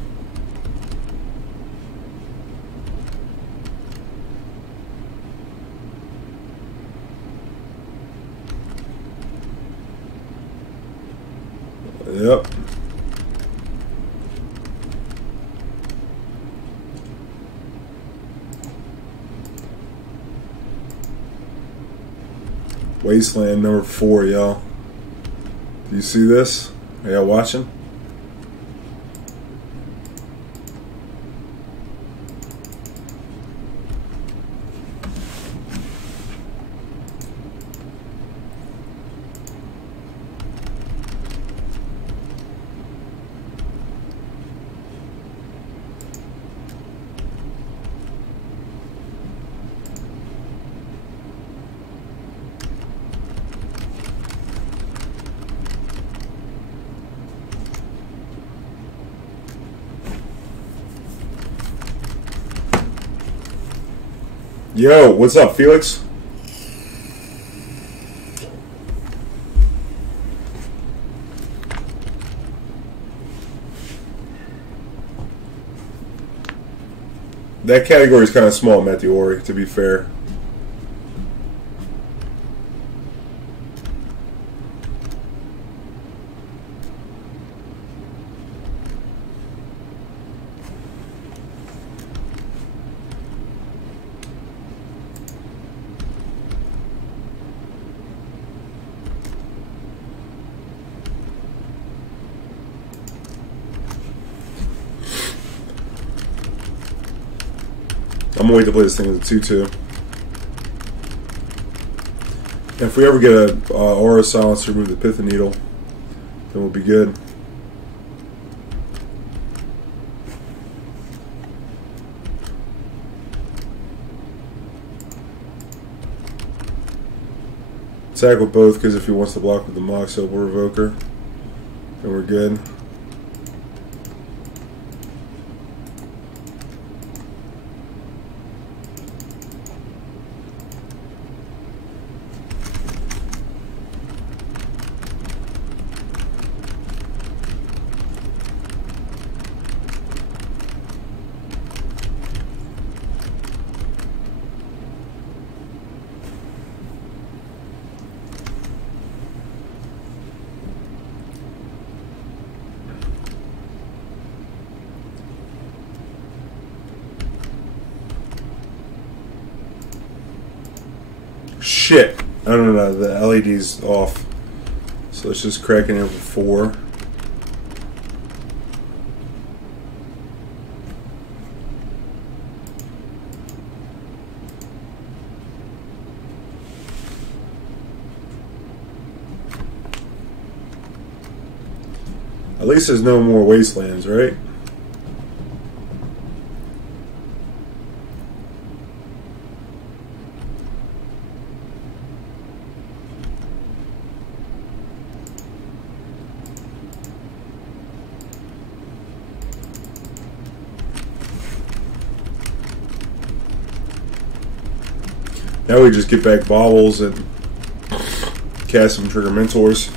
Yep. Wasteland number 4, y'all. Do you see this? Are y'all watching? Yo, what's up, Felix? That category is kind of small, Meteori, to be fair. I'm gonna wait to play this thing as a 2/2. And if we ever get a Aura Silence to remove the Pithing Needle, then we'll be good. Attack with both, because if he wants to block with the Mox Opal Revoker, then we're good. shit. I don't know. The LED's off. So let's just crack it in for 4. At least there's no more wastelands, right? Now we just get back baubles and cast some trigger mentors.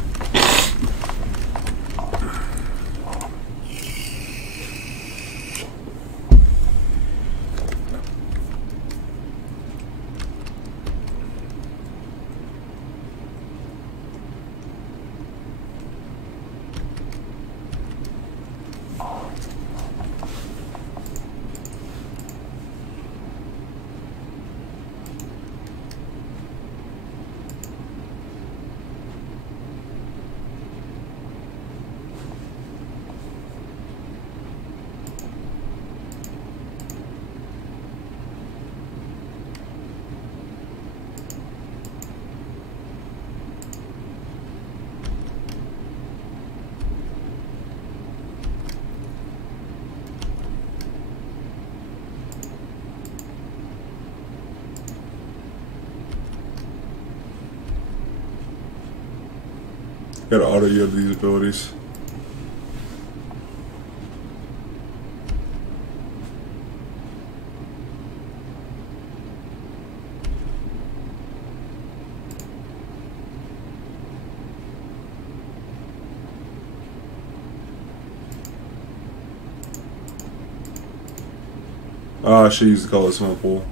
Gotta auto yield these abilities. I should use the color smoke pool.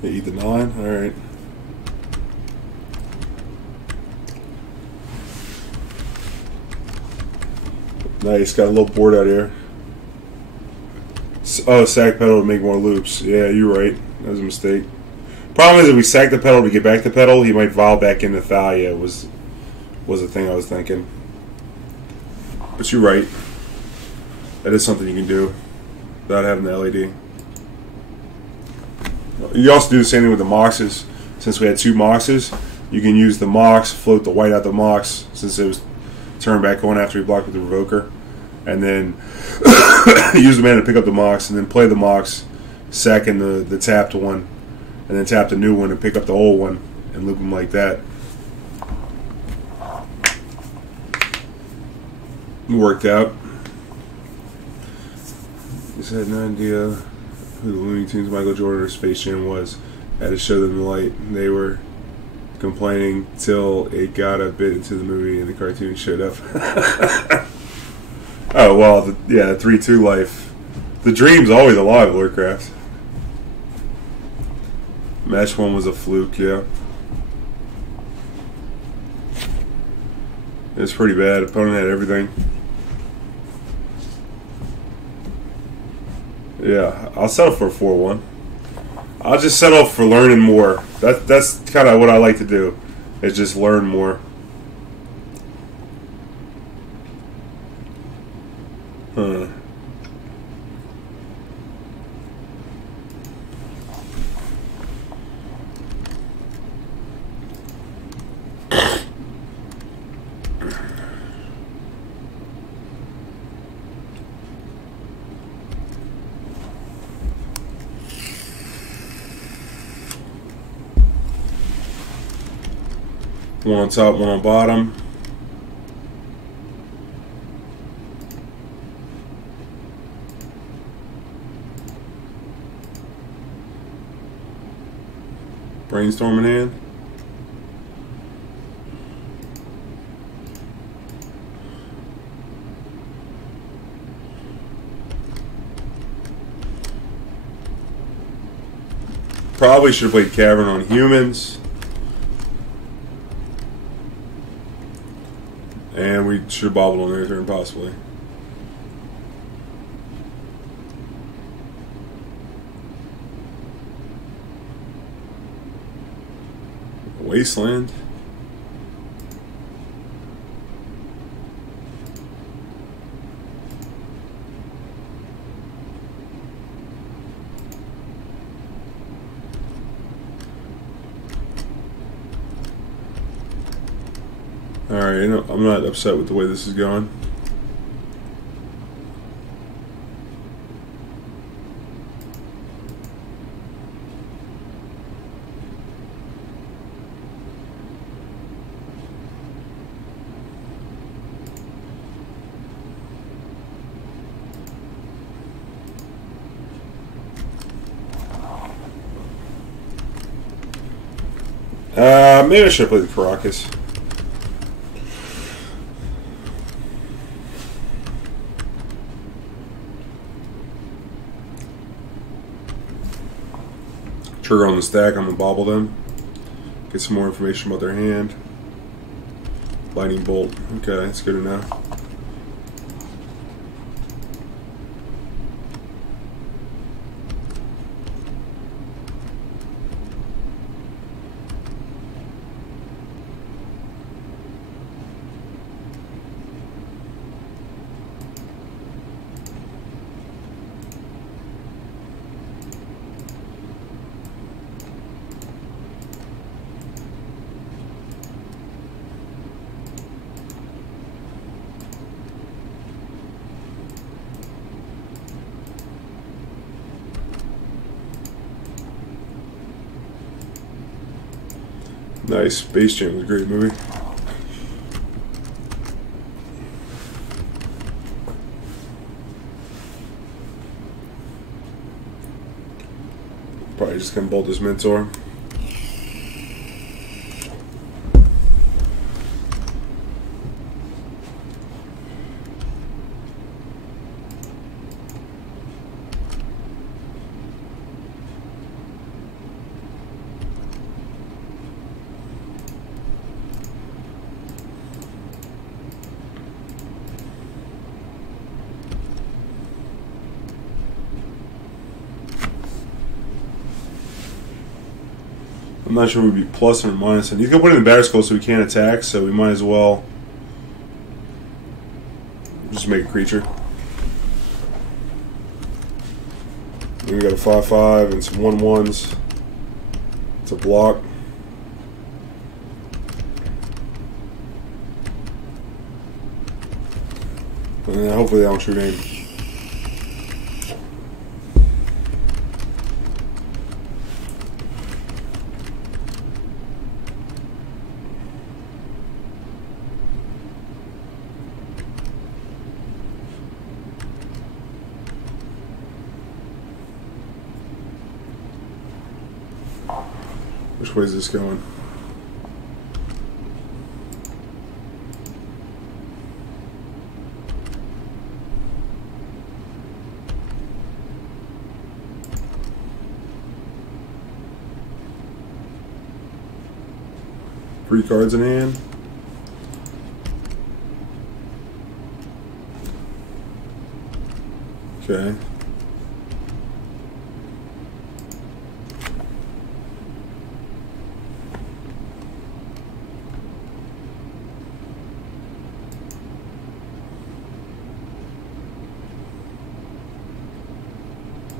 They eat the 9? Alright. Nice, got a little board out here. Oh, sack pedal to make more loops. Yeah, you're right. That was a mistake. Problem is, if we sack the pedal to get back the pedal, he might vial back into Thalia, was the thing I was thinking. But you're right. That is something you can do without having the LED. You also do the same thing with the Moxes. Since we had 2 Moxes, you can use the Mox, float the white out the Mox, since it was turned back on after he blocked with the Revoker, and then use the mana to pick up the Mox, and then play the Mox, sacking the tapped one, and then tap the new one and pick up the old one, and loop them like that. It worked out. Just had no idea who the Looney Tunes, Michael Jordan, or Space Jam was. Had to show them the light. They were complaining till it got a bit into the movie and the cartoon showed up. Oh, well, the 3-2 life. The dream's always alive, Warcraft. Match 1 was a fluke, yeah. It was pretty bad. Opponent had everything. Yeah, I'll settle for a 4-1. I'll just settle for learning more. That's kind of what I like to do, is just learn more. Huh. One on top, one on bottom. Brainstorm in hand. Probably should have played Cavern on humans. And we should have bobbled on their turn, possibly. Wasteland. Alright, I'm not upset with the way this is going. Maybe I should play the Karakas. Trigger on the stack, I'm going to bobble them. Get some more information about their hand. Lightning Bolt. Okay, that's good enough. Nice. Space Jam was a great movie. Probably just gonna bolt this Mentor. I'm not sure we'd be plus or minus. And he's going to put it in the battle skull so we can't attack, so we might as well just make a creature. Then we got a 5/5 and some 1/1s. It's a block. And then hopefully they don't shoot aim. Which way is this going? Three cards in hand. Okay.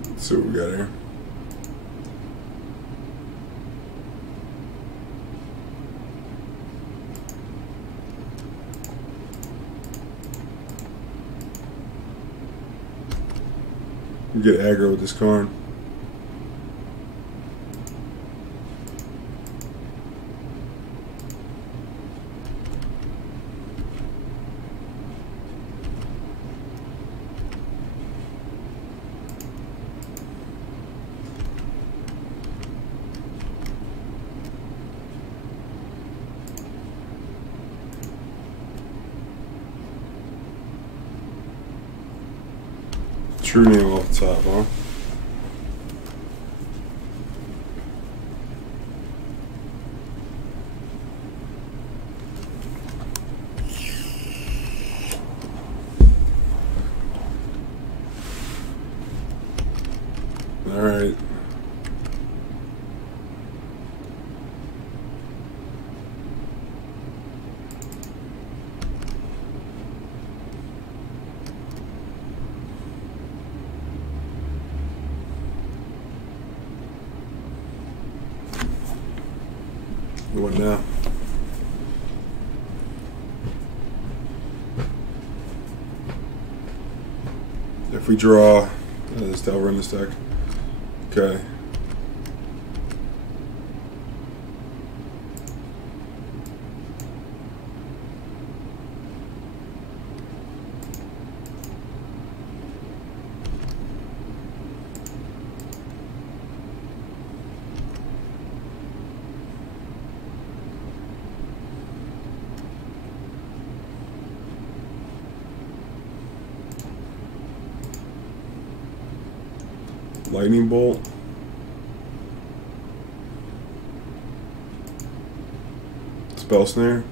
Let's see what we got here. We get aggro with this Karn. True name off the top, huh? Alright. What now? If we draw, this Delver in this deck. Okay. Lightning Bolt. Spell Snare.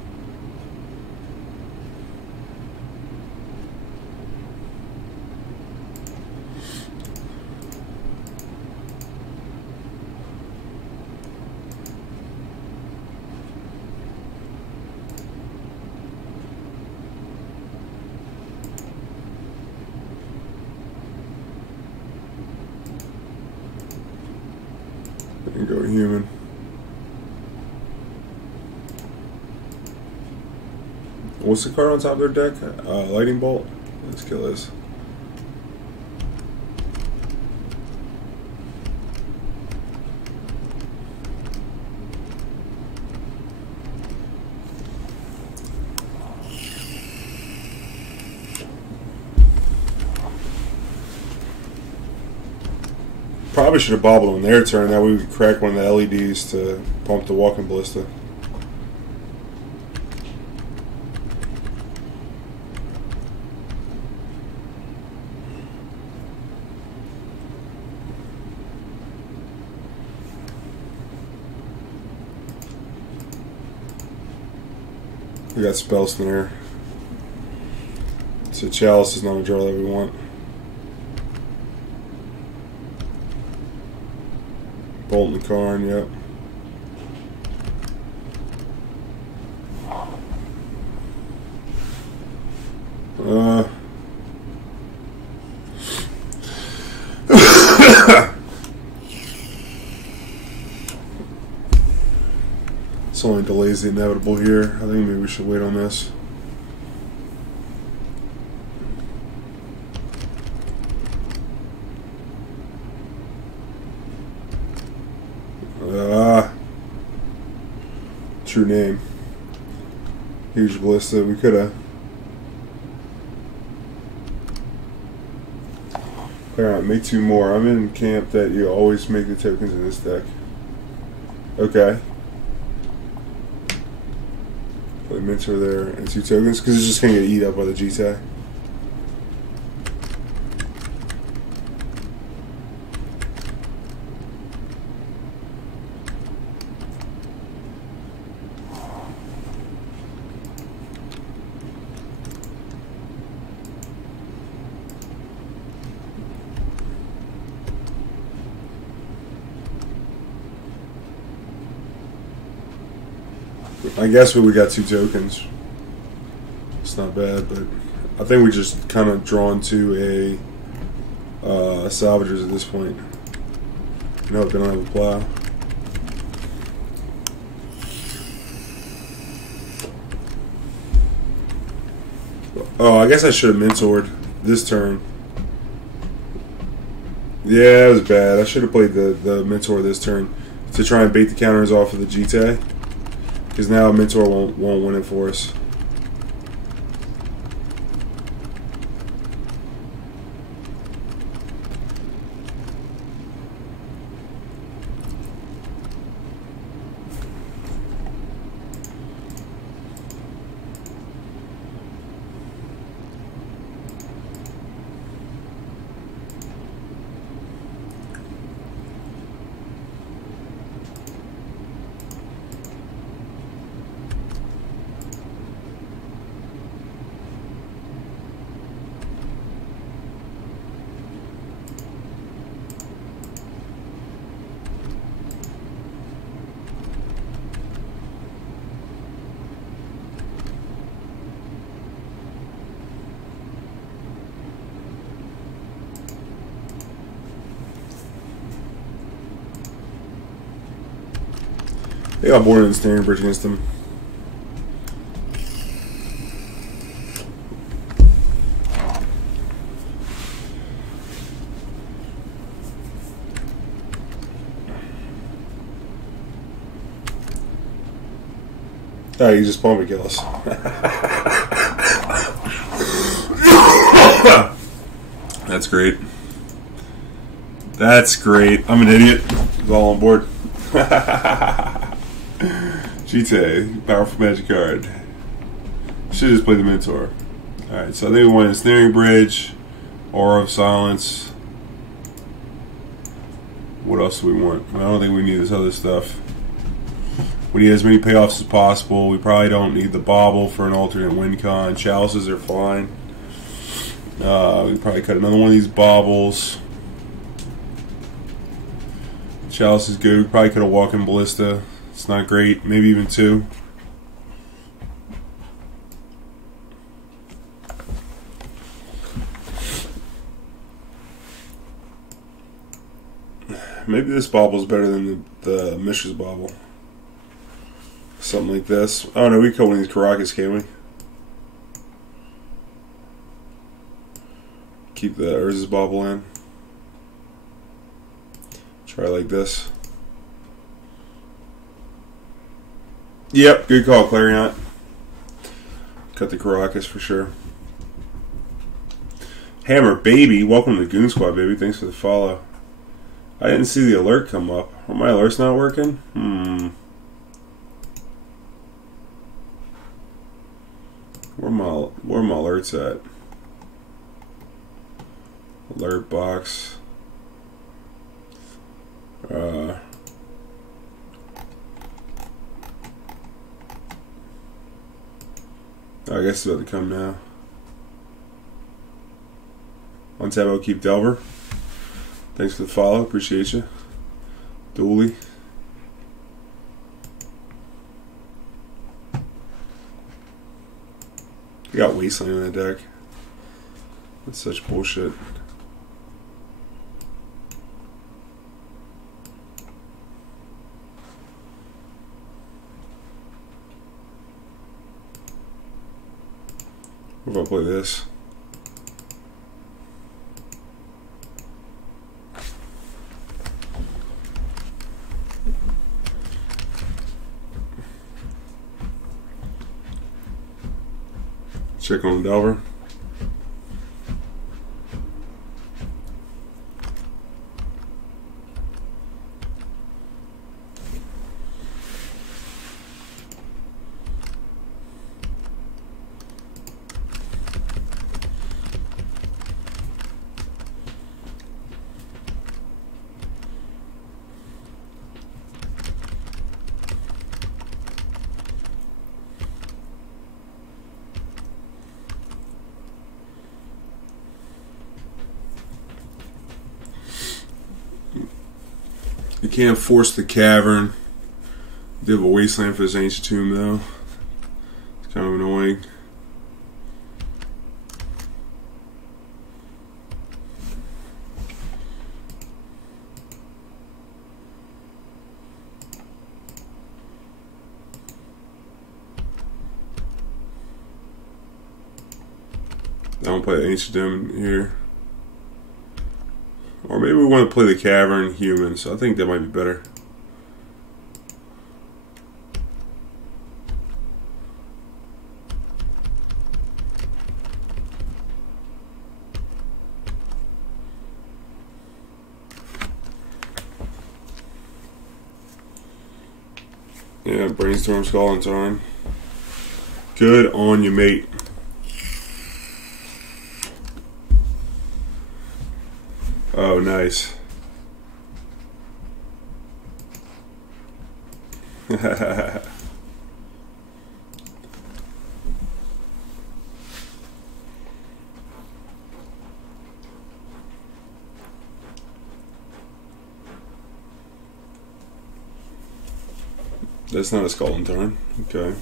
And go human. What's the card on top of their deck? Lightning Bolt. Let's kill this. Probably should have bobbled on their turn. That way we could crack one of the LEDs to pump the Walking Ballista. We got Spell Snare. So Chalice is not a draw that we want. Bolt and Karn, yep. This only delays the inevitable here. I think maybe we should wait on this. True name. Huge Ballista. We could have. Alright, make two more. I'm in camp that you always make the tokens in this deck. Okay. Play Mentor there and two tokens because it's just going to get eat up by the G-Tag. I guess we got two tokens. It's not bad, but I think we just kind of drawn to a Salvagers at this point. No, they don't have a plow. Oh, I guess I should have mentored this turn. Yeah, it was bad. I should have played the mentor this turn to try and bait the counters off of the G-Tag. Because now Mentor won't win it for us. They got boarded in Ensnaring Bridge against them. Oh, you just bomb and kill us. That's great. That's great. I'm an idiot. It's all on board. GTA, powerful magic card. Should just play the Mentor. Alright, so I think we want Ensnaring Bridge, Aura of Silence. What else do we want? I don't think we need this other stuff. We need as many payoffs as possible. We probably don't need the Bauble for an alternate win con. Chalices are fine. We probably cut another one of these Baubles. Chalice is good. We probably could have Walking Ballista. It's not great. Maybe even 2. Maybe this Bauble's better than the Mishra's Bauble. Something like this. Oh no, we cut one of these Karakas, can't we? Keep the Urza's Bauble in. Try like this. Yep, good call, Clarion. Cut the Karakas for sure. Hammer Baby, welcome to the Goon Squad, baby. Thanks for the follow. I didn't see the alert come up. Are my alerts not working? Where my alerts at? Alert box. I guess it's about to come now. On tab, I'll keep Delver. Thanks for the follow. Appreciate you. Dooley. We got Wasteland in the deck. That's such bullshit. What if I play this? Check on Delver. You can't force the Cavern. Do have a Wasteland for this Ancient Tomb though. It's kind of annoying. I don't play the Ancient Tomb here. Or maybe we want to play the Cavern Human, so I think that might be better. Yeah, Brainstorm Skull and Tarn. Good on you, mate. Oh, nice. That's not a Skull and Tarn. Okay.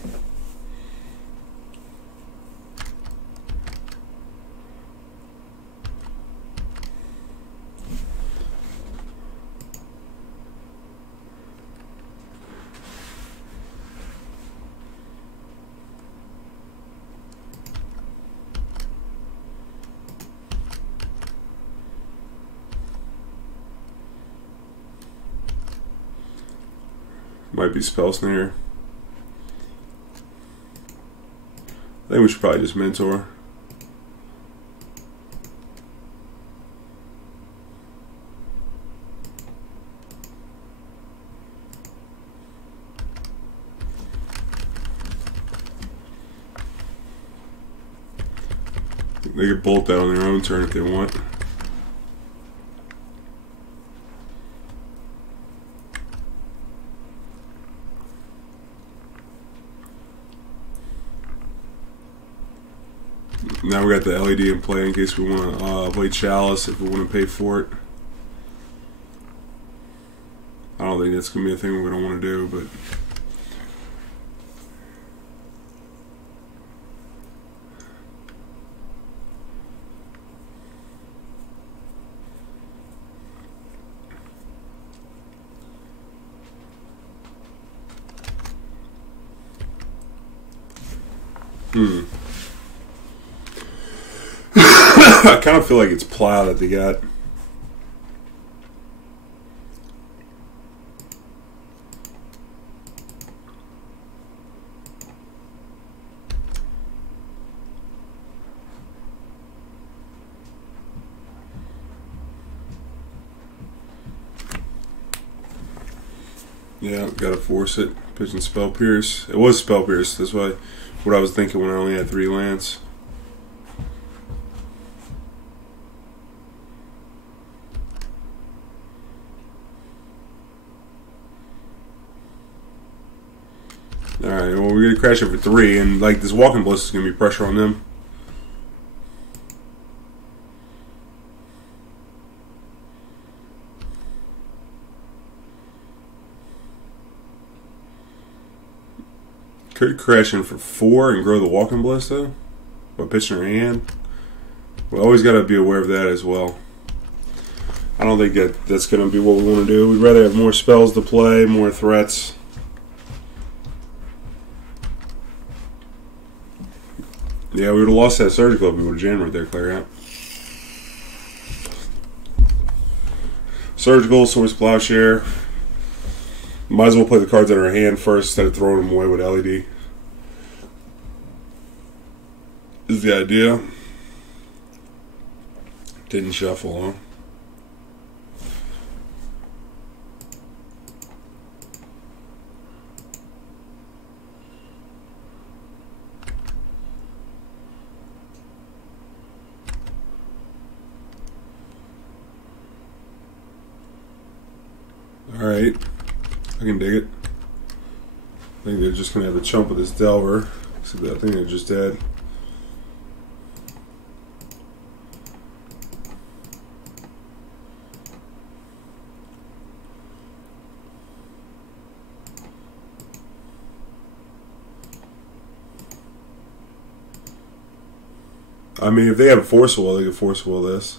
Might be Spell Snare. I think we should probably just Mentor. They could bolt that on their own turn if they want. Now we got the LED in play in case we want to play Chalice if we want to pay for it. I don't think that's going to be a thing we're going to want to do, but... I kind of feel like it's Plow that they got. Yeah, gotta force it. Pitching Spell Pierce. It was Spell Pierce. That's why what I was thinking when I only had 3 lands. Alright, well we're gonna crash it for 3, and like this Walking Ballista is gonna be pressure on them. Could crash in for 4 and grow the Walking Ballista by pitching her hand. We always got to be aware of that as well. I don't think that's going to be what we want to do. We'd rather have more spells to play, more threats. Yeah, we would have lost that surgical if we would have jammed right there, clear out. Surgical, Source Plowshare. Might as well play the cards in our hand first instead of throwing them away with LED. Is the idea. Didn't shuffle, huh? Alright. I can dig it. I think they're just going to have a chump with this Delver. Except that I think they're just dead. I mean, if they have a Force Will, they could Force Will this.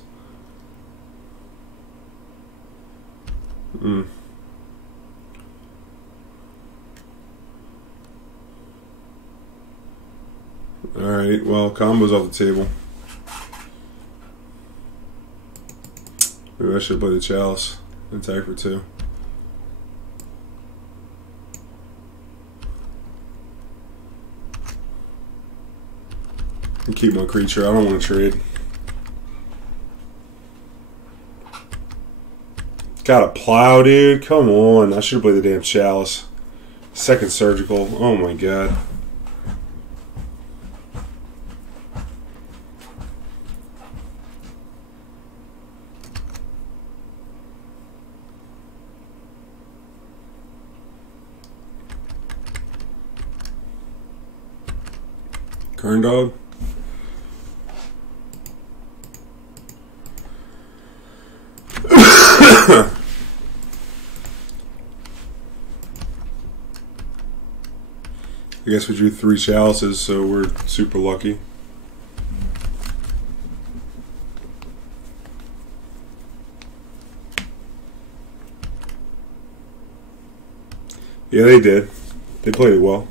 Alright, well, combo's off the table. Maybe I should play the Chalice and attack for 2. And keep my creature. I don't want to trade. Got a Plow, dude. Come on. I should have played the damn Chalice. Second Surgical. Oh my god. Karn Dog. I guess we drew 3 Chalices, so we're super lucky. Yeah, they did. They played it well.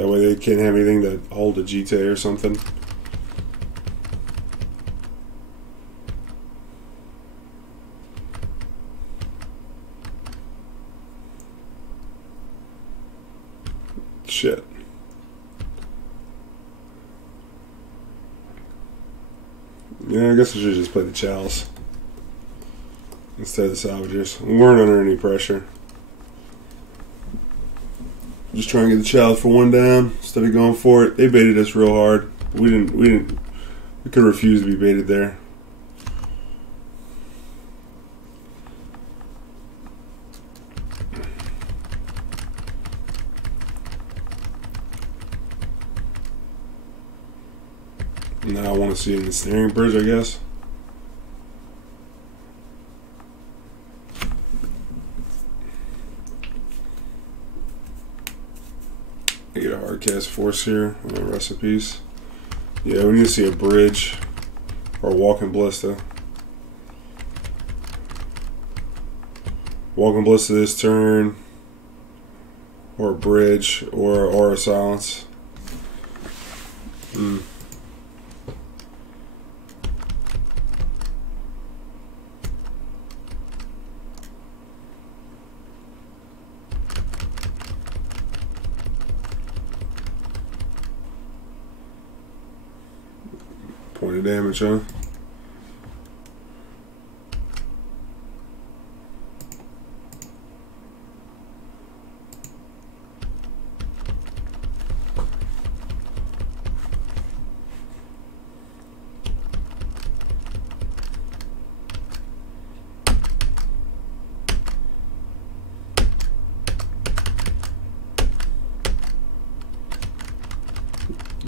That way they can't have anything to hold a GT or something. Shit. Yeah, I guess I should just play the Chalice instead of the Salvagers. We weren't under any pressure. Just trying to get the Chalice for one down instead of going for it. They baited us real hard. We could refuse to be baited there. Now I want to see an Ensnaring Bridge, I guess. I get a hard cast force here on the recipes. Yeah, we need to see a bridge or a Walking Ballista. Walking Ballista this turn, or a bridge, or a silence. Point of damage, huh?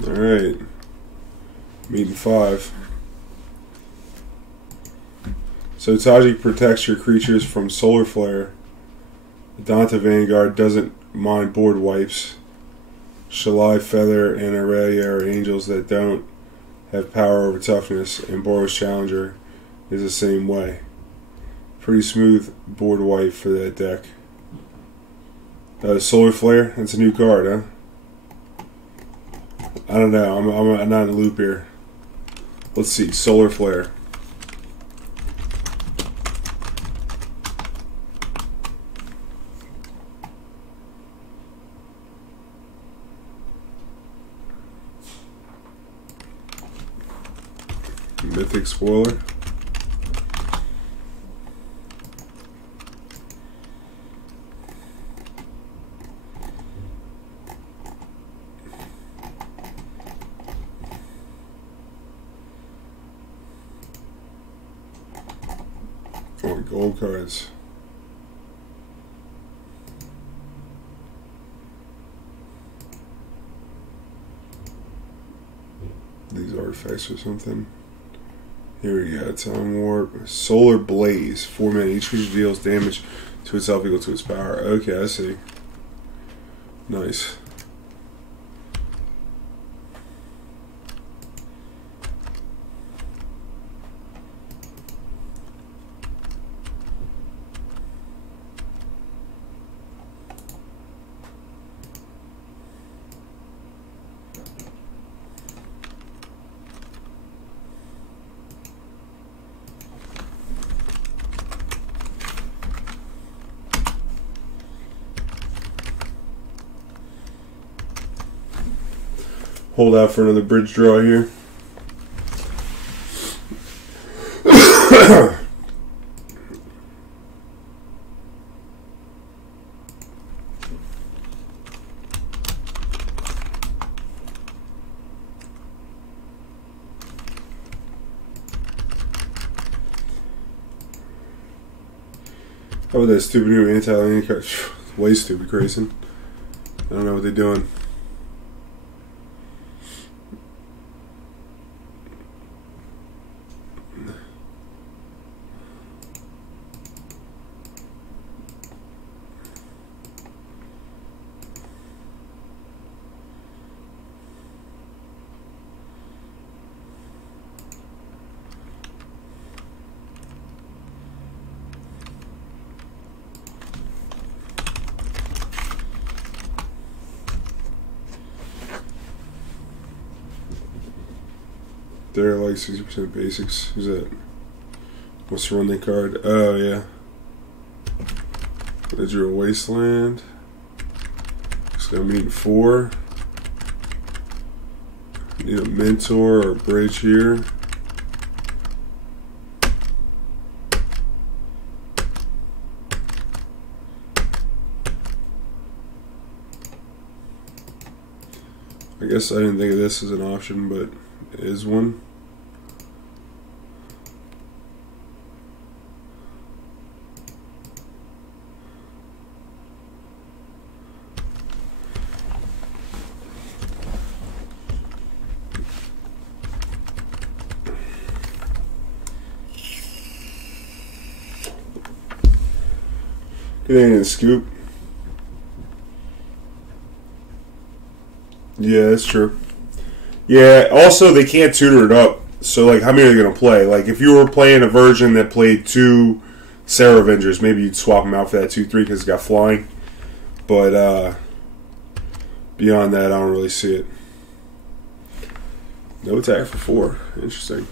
Alright. Meeting 5. So Taji protects your creatures from solar flare. Danta Vanguard doesn't mind board wipes. Shalai, Feather, and Aurelia are angels that don't have power over toughness, and Boros Challenger is the same way. Pretty smooth board wipe for that deck. Solar Flare, that's a new card, huh? I don't know, I'm not in the loop here. Let's see, Solar Flare. Mythic Spoiler. Oh, gold cards. These artifacts or something. Here we go. Time Warp. Solar Blaze. 4 mana. Each creature deals damage to itself equal to its power. Okay, I see. Nice. Hold out for another bridge draw here. How about that stupid new anti-landing card? Way stupid, Grayson. I don't know what they're doing. They're like 60% basics. Who's that? What's the running card? Oh, yeah. I drew a Wasteland. So I'm needing 4. Need a Mentor or a Bridge here. I guess I didn't think of this as an option, but it is one. Getting a scoop. Yeah, that's true. Yeah, also they can't tutor it up. So, like, how many are they going to play? Like, if you were playing a version that played 2 Sarah Avengers, maybe you'd swap them out for that 2-3 because it's got flying. But, beyond that, I don't really see it. No attack for 4. Interesting.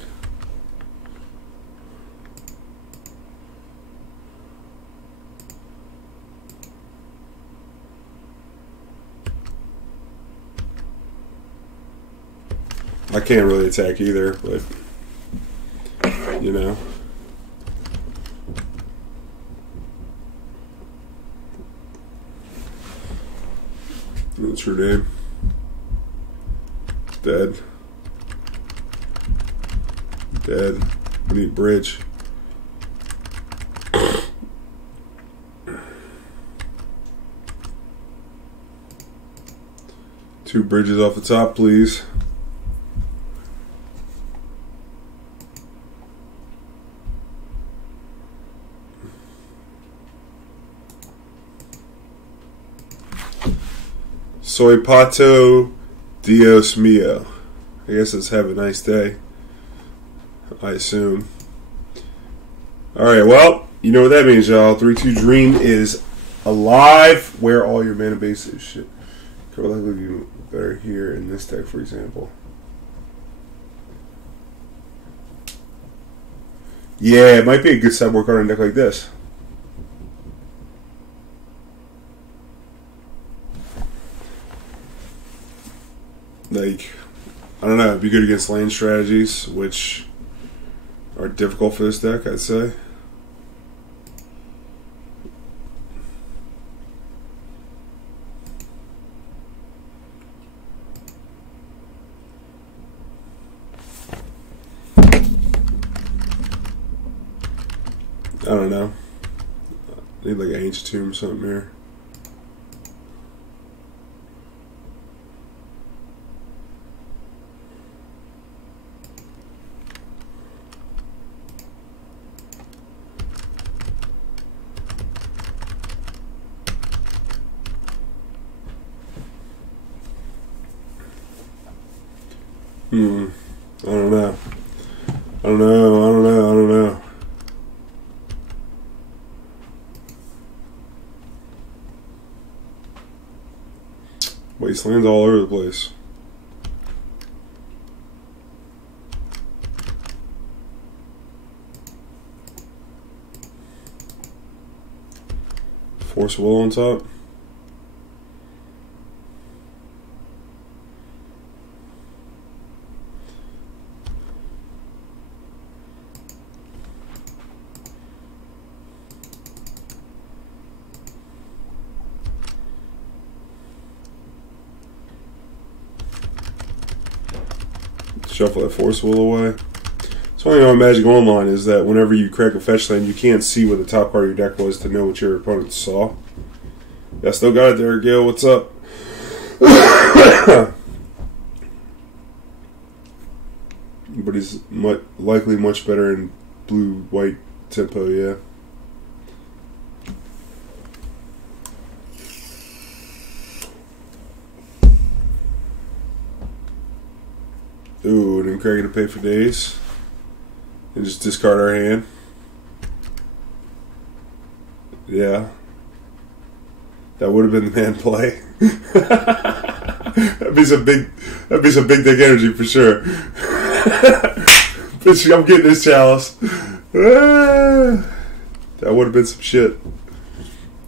I can't really attack either, but, you know. What's her name? Dead. Dead. We need Bridge. Two bridges off the top, please. Soy Pato Dios Mio. I guess it's have a nice day. I assume. Alright, well, you know what that means, y'all. 3-2 Dream is alive. Where all your mana bases shit. Could likely be better here in this deck, for example. Yeah, it might be a good sideboard card in a deck like this. Like, I don't know, it'd be good against lane strategies, which are difficult for this deck, I'd say. I don't know. I need like an Ancient Tomb or something here. I don't know. I don't know. Wasteland's all over the place. Force Will on top. Shuffle that Force Will away. So one thing about Magic Online is that whenever you crack a fetch land, you can't see what the top part of your deck was to know what your opponent saw. Yeah, still got it there, Gil. What's up? But he's likely much better in blue-white tempo, yeah. Ooh, didn't Craig get to pay for days? And just discard our hand? Yeah. That would have been the man play. That'd be some big dick energy for sure. Bitch, I'm getting this Chalice. That would have been some shit.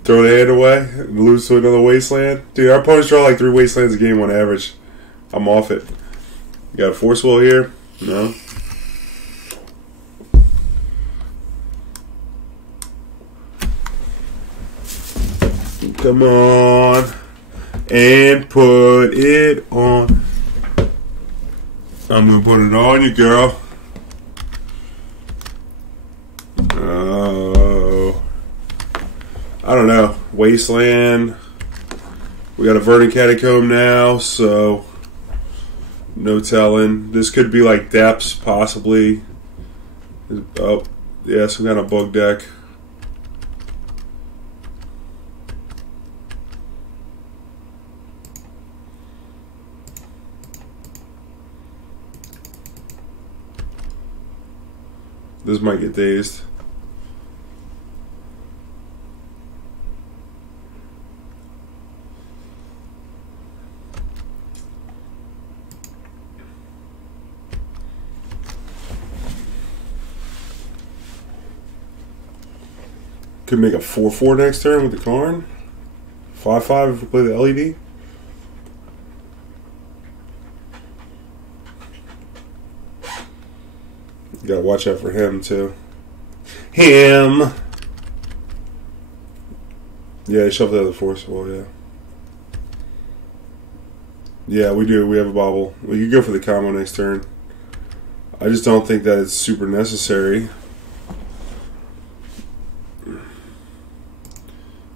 Throw the hand away and lose to another wasteland. Dude, our opponents draw like 3 wastelands a game on average. I'm off it. You got a force wall here? No. Come on. And put it on. I'm going to put it on you, girl. Oh. I don't know. Wasteland. We got a Verdant Catacomb now, so no telling. This could be like Depths, possibly. Oh, yeah, some kind of bug deck. This might get dazed. Could make a 4/4 next turn with the Karn. 5/5 if we play the LED. You gotta watch out for him too. Him! Yeah, he shoved the other force wall, yeah. Yeah, we do. We have a bauble. We could go for the combo next turn. I just don't think that it's super necessary.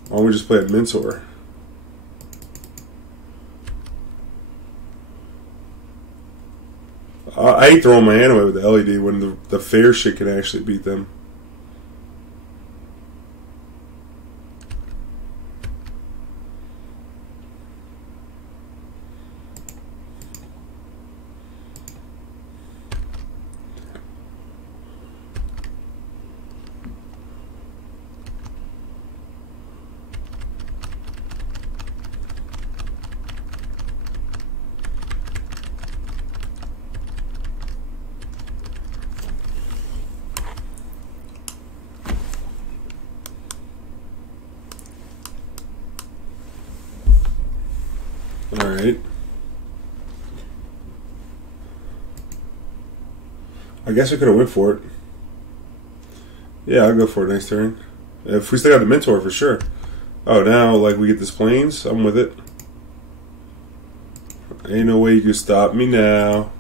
Why don't we just play a Mentor? I ain't throwing my hand away with the LED when the fair shit can actually beat them. Alright. I guess I could have went for it. Yeah, I'll go for it next turn. If we still got the Mentor, for sure. Oh, now, like, we get this Plains. I'm with it. Ain't no way you can stop me now.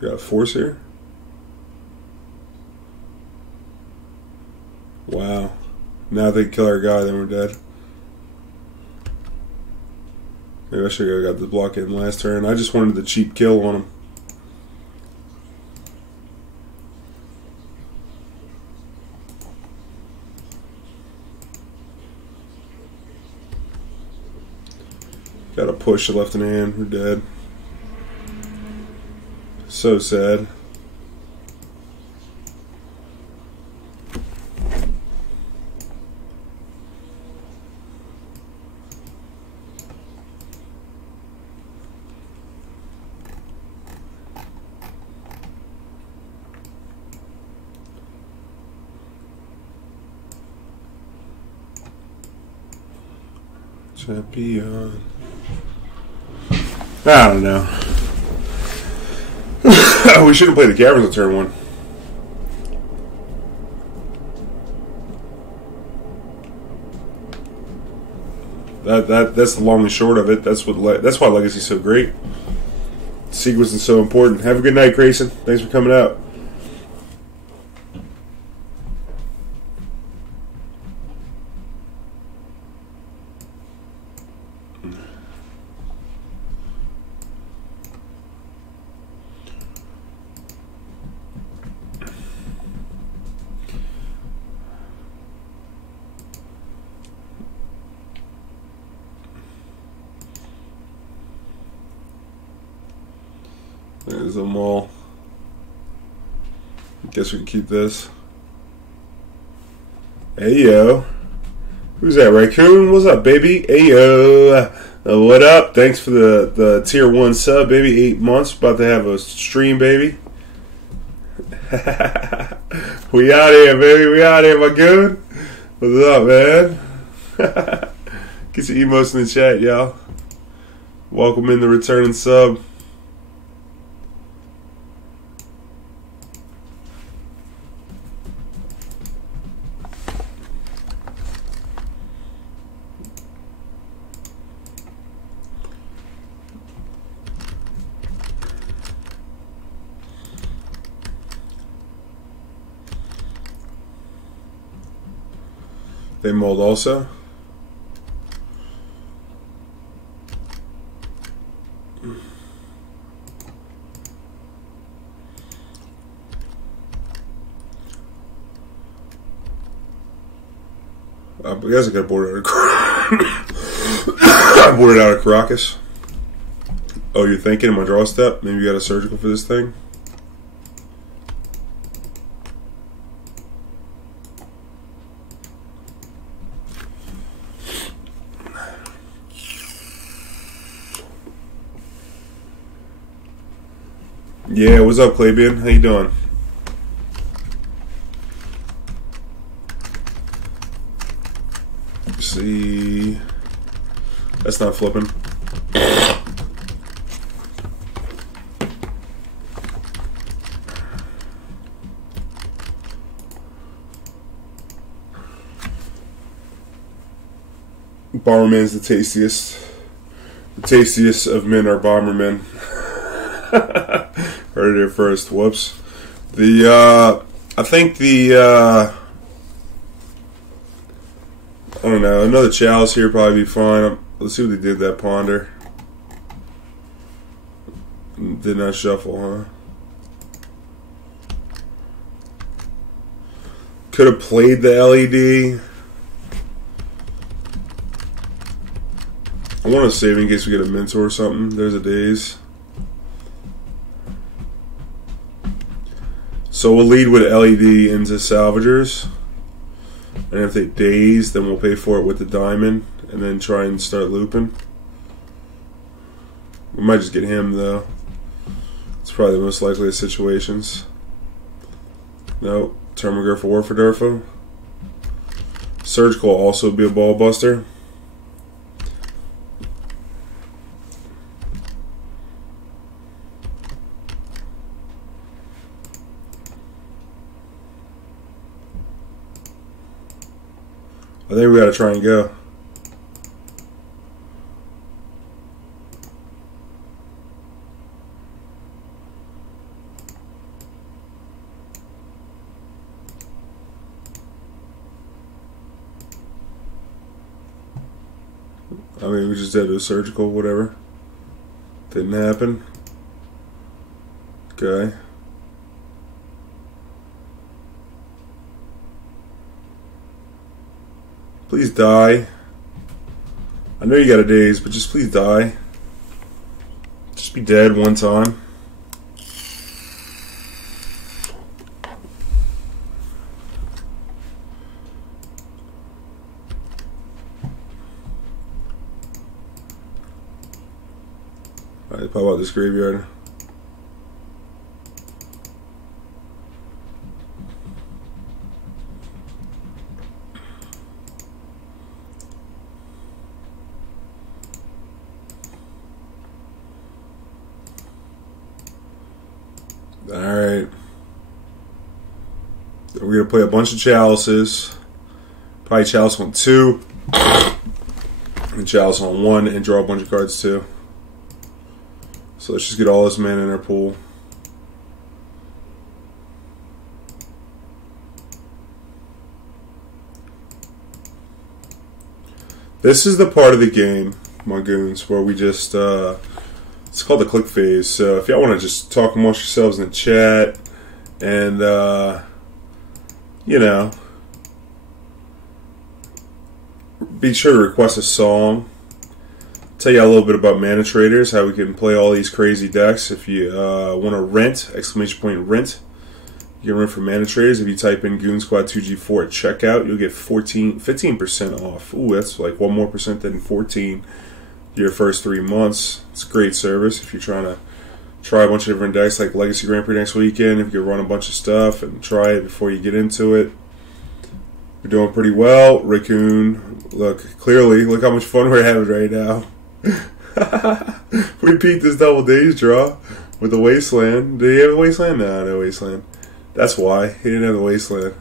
Got a force here. Wow. Now they kill our guy, then we're dead. Maybe I should have got the block in last turn. I just wanted the cheap kill on him. Got a push left in hand. We're dead. So sad. Champion. I don't know. We shouldn't play the Caverns on turn 1. That's the long and short of it. That's why Legacy's so great. Sequence is so important. Have a good night, Grayson. Thanks for coming out. There's them all. Guess we can keep this. Hey yo. Who's that? Raccoon? What's up, baby? Hey yo. What up? Thanks for the tier 1 sub, baby. 8 months. About to have a stream, baby. We out here, baby. We out here, my good. What's up, man? Get your emotes in the chat, y'all. Welcome in the returning sub. They mold also. I guess I got boarded out of Karakas. Oh, you're thinking? Am I draw a step? Maybe you got a surgical for this thing? Yeah, what's up, Claybian? How you doing? Let's see, that's not flipping. Bomberman's the tastiest. The tastiest of men are Bombermen. Heard it here first. Whoops. I think I don't know. Another Chalice here probably be fine. Let's see what they did that Ponder. Did not shuffle, huh? Could have played the LED. I want to save in case we get a Mentor or something. There's a Daze. So we'll lead with LED into Salvagers. And if they Daze, then we'll pay for it with the Diamond. And then try and start looping. We might just get him, though. It's probably the most likely of situations. Nope. Termagriff or Warfordurfo. Surgical will also be a ball buster. I think we gotta try and go. I mean, we just did a surgical, whatever. Didn't happen. Okay. Please die. I know you got a Daze, but just please die. Just be dead one time. Alright, pop out this graveyard. Alright. We're going to play a bunch of Chalices. Probably Chalice on 2. And Chalice on 1 and draw a bunch of cards too. So let's just get all this mana in our pool. This is the part of the game, my goons, where we just it's called the click phase. So if y'all want to just talk amongst yourselves in the chat and you know, be sure to request a song. Tell you a little bit about Mana Traders, how we can play all these crazy decks. If you want to rent, !rent, you can rent for Mana Traders. If you type in Goon Squad 2G4 at checkout, you'll get 15% off. Ooh, that's like 1% more than 14 your first 3 months. It's a great service if you're trying to try a bunch of different decks like Legacy Grand Prix next weekend. If you run a bunch of stuff and try it before you get into it. We're doing pretty well. Raccoon, look how much fun we're having right now. We beat this double days draw with the Wasteland. Did he have a Wasteland? No Wasteland. That's why. He didn't have the Wasteland.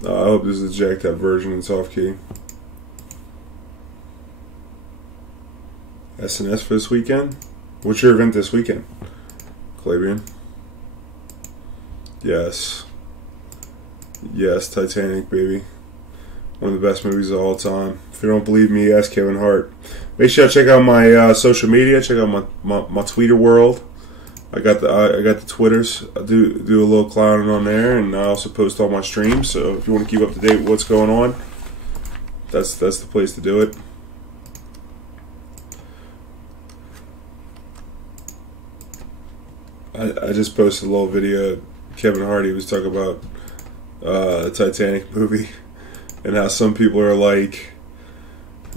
I hope this is a jacked up version in soft key. SNS for this weekend? What's your event this weekend? Clavian? Yes. Yes, Titanic, baby. One of the best movies of all time. If you don't believe me, ask Kevin Hart. Make sure to check out my social media. Check out my Twitter world. I got the Twitters. I do a little clowning on there, and I also post all my streams. So if you want to keep up to date with what's going on, that's the place to do it. I just posted a little video. Kevin Hardy was talking about the Titanic movie and how some people are like,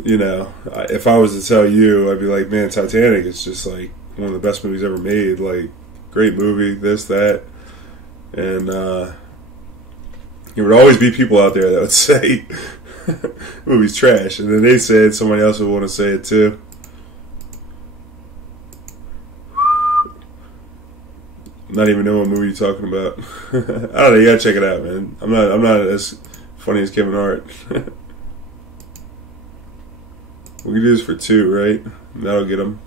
you know, if I was to tell you, I'd be like, man, Titanic is just like one of the best movies ever made. Like, great movie, this, that. And there would always be people out there that would say the movie's trash. And then they said somebody else would want to say it too. Not even know what movie you're talking about. I don't know, you gotta check it out, man. I'm not as funny as Kevin Hart. We can do this for 2, right? That'll get them.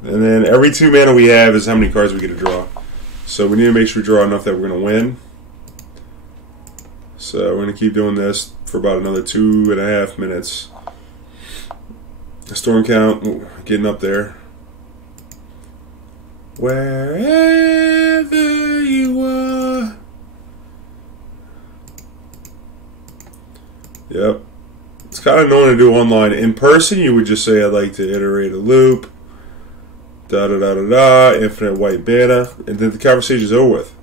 And then every 2 mana we have is how many cards we get to draw. So we need to make sure we draw enough that we're going to win. So we're going to keep doing this for about another 2.5 minutes. Storm count, getting up there. Wherever you are. Yep. It's kind of annoying to do online. In person, you would just say, I'd like to iterate a loop. Infinite white mana, and then the conversation's over with.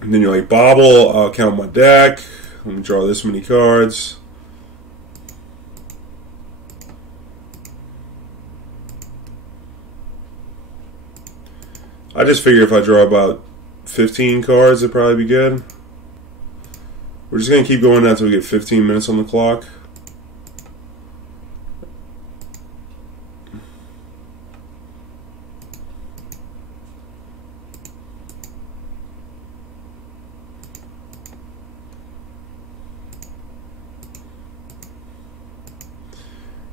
And then you're like, Bauble, I'll count my deck. Let me draw this many cards. I just figure if I draw about 15 cards, it'd probably be good. We're just going to keep going until we get 15 minutes on the clock.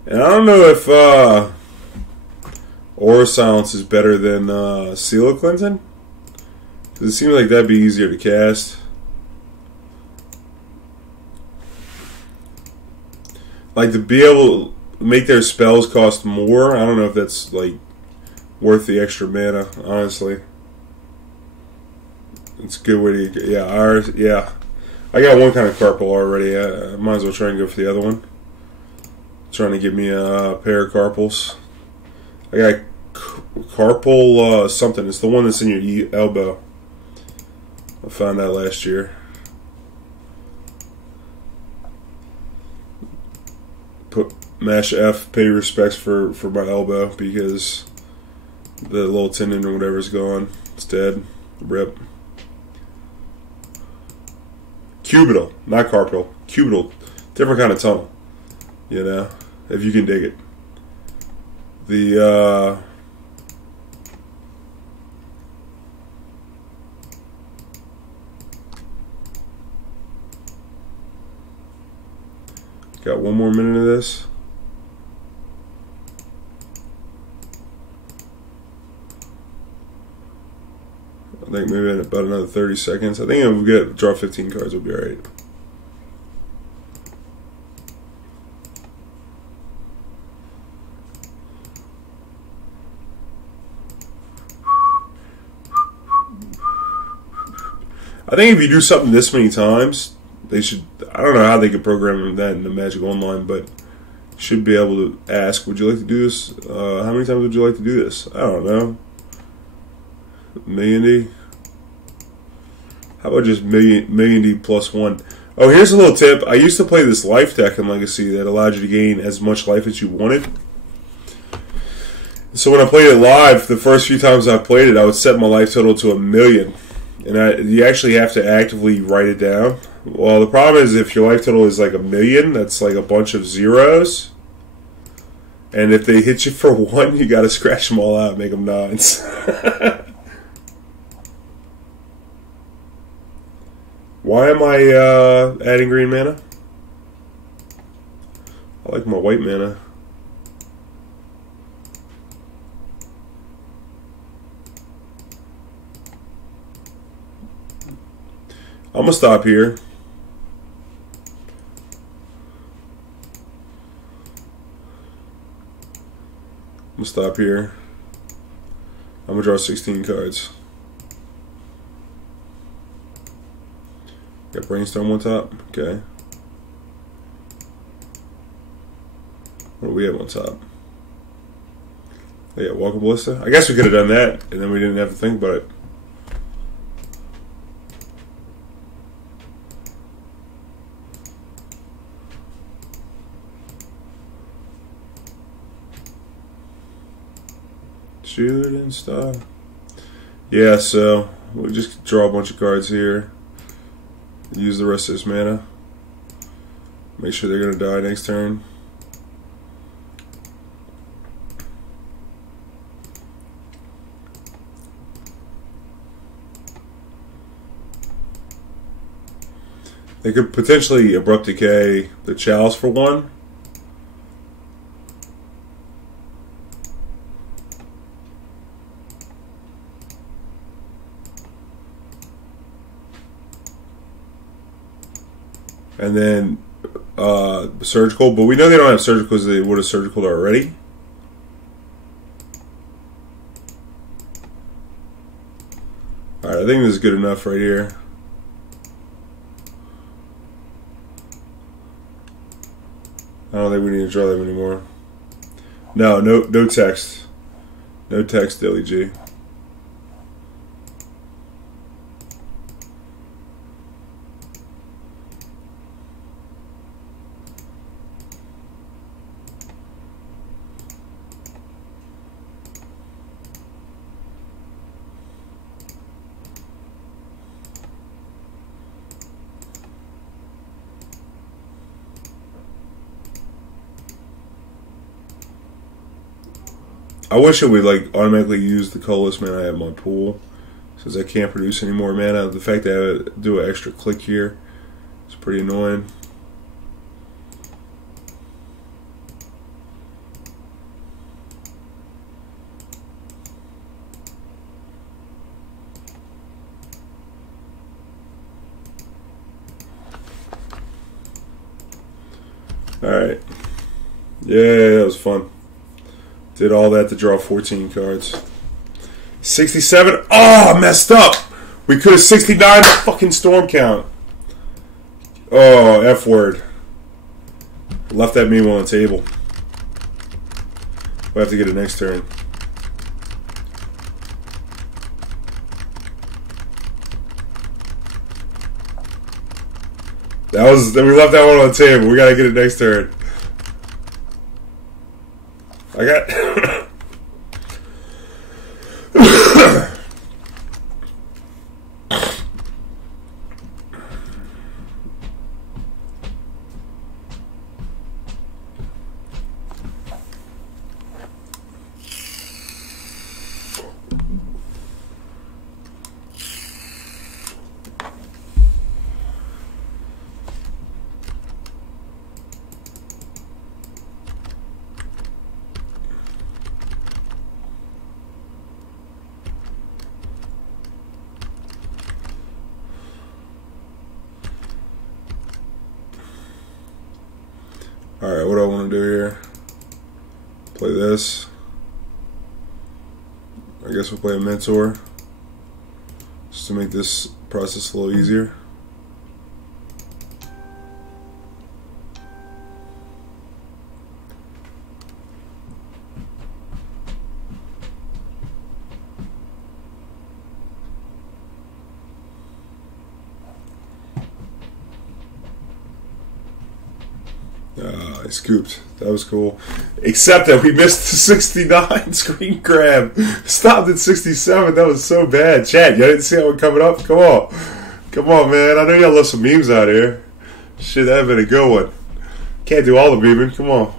And I don't know if Aura Silence is better than Seal of Cleansing. Because it seems like that'd be easier to cast. Like, to be able to make their spells cost more, I don't know if that's, like, worth the extra mana, honestly. It's a good way to... Yeah, I got one kind of Carpal already. I might as well try and go for the other one. Trying to give me a pair of carpals. I got carpal something. It's the one that's in your elbow. I found that last year. Put mash F, pay respects for my elbow because the little tendon or whatever is gone. It's dead. Rip. Cubital, not carpal. Cubital, different kind of tunnel. You know, if you can dig it. The got one more minute of this. I think maybe in about another 30 seconds. I think if we get draw 15 cards, we'll be alright. I think if you do something this many times, they should. I don't know how they could program that in the Magic Online, but should be able to ask, would you like to do this? How many times would you like to do this? I don't know. Million D? How about just million D plus one? Oh, here's a little tip. I used to play this life deck in Legacy that allowed you to gain as much life as you wanted. So when I played it live, the first few times I played it, I would set my life total to 1,000,000. And you actually have to actively write it down. Well, the problem is if your life total is like 1,000,000, that's like a bunch of zeros. And if they hit you for one, you got to scratch them all out and make them nines. Why am I adding green mana? I like my white mana. I'm going to stop here. I'm going to stop here. I'm going to draw 16 cards. Got Brainstorm on top? Okay. What do we have on top? Oh yeah, Walking Ballista? I guess we could have done that, and then we didn't have to think about it. Shooting star. Yeah, so we'll just draw a bunch of cards here. Use the rest of this mana. Make sure they're going to die next turn. They could potentially Abrupt Decay the Chalice for one. And then Surgical, but we know they don't have Surgical because they would have Surgical already. Alright, I think this is good enough right here. I don't think we need to draw them anymore. No text. No text, Dilly G. I wish it would like automatically use the colorless mana I have in my pool, since I can't produce any more mana. The fact that I have to do an extra click here is pretty annoying. Alright. Yeah, that was fun. Did all that to draw 14 cards. 67. Oh, I messed up. We could have 69 the fucking storm count. Oh, F word. Left that meme on the table. We'll have to get it next turn. We left that one on the table. We gotta get it next turn. I got. Alright, what do I want to do here? Play this. I guess we'll play a Mentor. Just to make this process a little easier. I scooped. That was cool. Except that we missed the 69 screen grab. Stopped at 67. That was so bad. Chat, y'all didn't see that one coming up? Come on. Come on, man. I know y'all love some memes out here. Shit, that would have been a good one. Can't do all the memeing. Come on.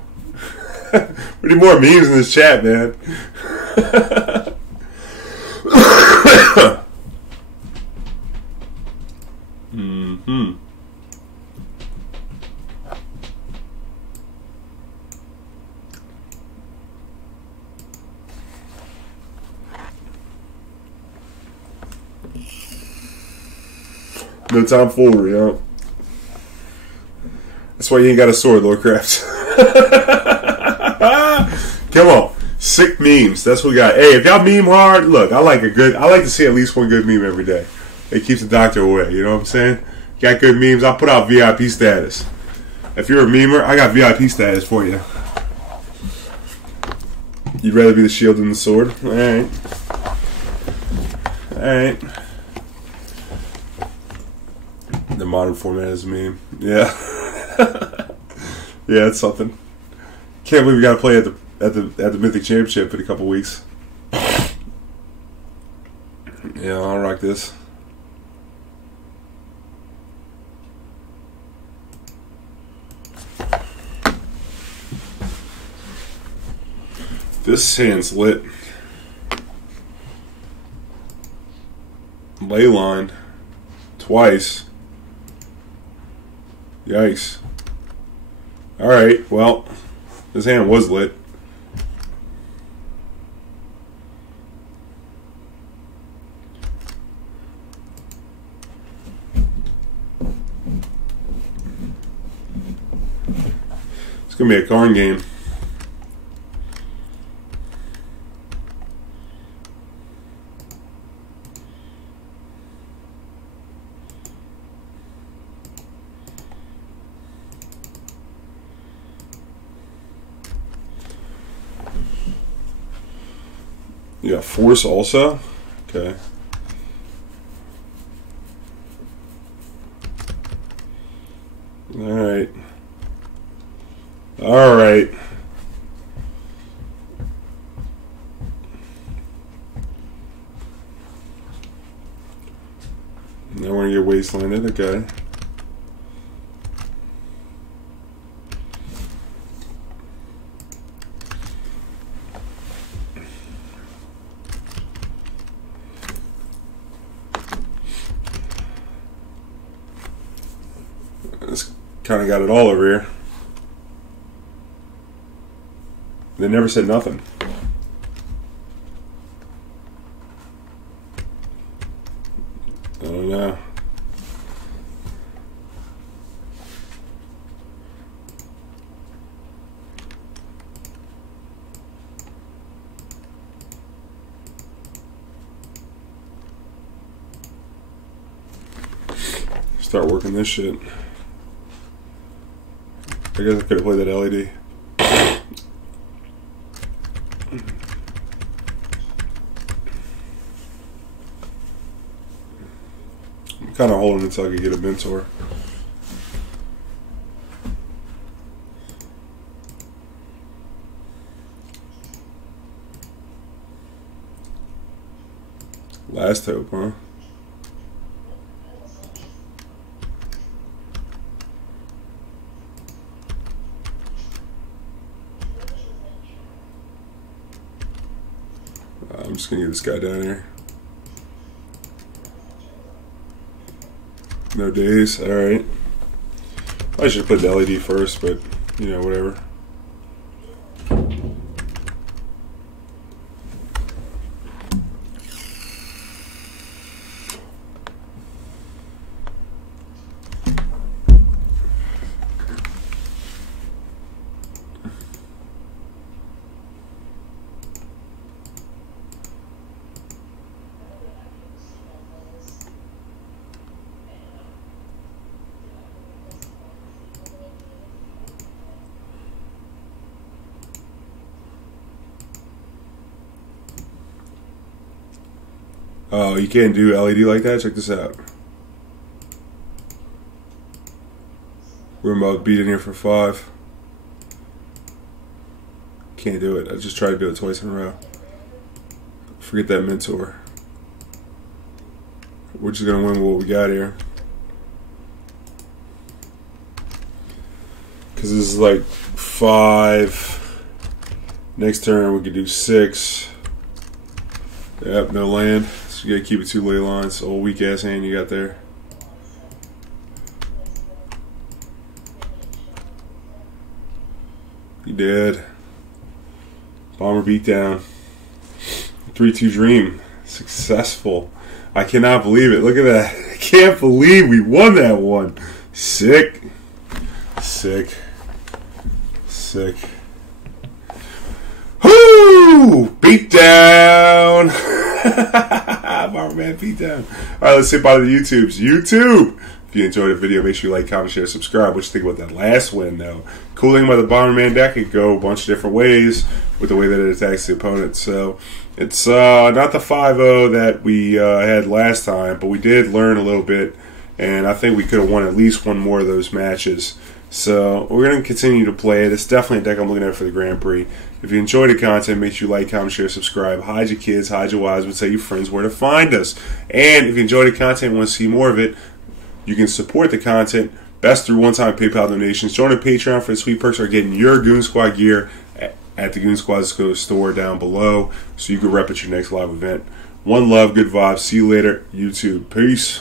We need more memes in this chat, man. No time forward, you know. That's why you ain't got a sword, Lord Crafts. Come on. Sick memes. That's what we got. Hey, if y'all meme hard, look, I like to see at least one good meme every day. It keeps the doctor away, you know what I'm saying? Got good memes, I'll put out VIP status. If you're a memer, I got VIP status for you. You'd rather be the shield than the sword? Alright. Alright. The modern format is a meme. Yeah. Yeah, it's something. Can't believe we gotta play at the Mythic Championship in a couple weeks. Yeah, I'll rock this. This hand's lit. Leyline. Twice. Yikes. Alright, well, this hand was lit. It's going to be a Karn game. Yeah, force also. Okay. Alright. Alright. Now we're gonna get wastelanded, okay. Kind of got it all over here. They never said nothing. I don't know. Start working this shit. I guess I could have played that LED. kind of holding until I can get a mentor. Last hope, huh? I'm just gonna get this guy down here. No days, alright. I should put the LED first, but you know, whatever. Oh, you can't do LED like that? Check this out. We're about beat in here for 5. Can't do it. I just tried to do it twice in a row. Forget that mentor. We're just going to win with what we got here. Because this is like 5. Next turn we could do 6. Yep, no land. So you gotta keep it 2 ley lines. Old weak ass hand you got there. You did. Bomber beat down. 3-2 dream. Successful. I cannot believe it. Look at that. I can't believe we won that one. Sick. Sick. Sick. Whoo! Beat down! Bomberman beat down. Alright, let's say bye to the YouTubes. YouTube! If you enjoyed the video, make sure you like, comment, share, subscribe. What you think about that last win, though? Cool thing about the Bomberman deck, it could go a bunch of different ways with the way that it attacks the opponent. So, it's not the 5-0 that we had last time, but we did learn a little bit, and I think we could have won at least one more of those matches. So, we're going to continue to play it. It's definitely a deck I'm looking at for the Grand Prix. If you enjoyed the content, make sure you like, comment, share, subscribe. Hide your kids, hide your wives, but tell your friends where to find us. And if you enjoyed the content and want to see more of it, you can support the content best through one-time PayPal donations. Join the Patreon for the sweet perks or getting your Goon Squad gear at the Goon Squad store down below so you can rep at your next live event. One love, good vibes. See you later, YouTube. Peace.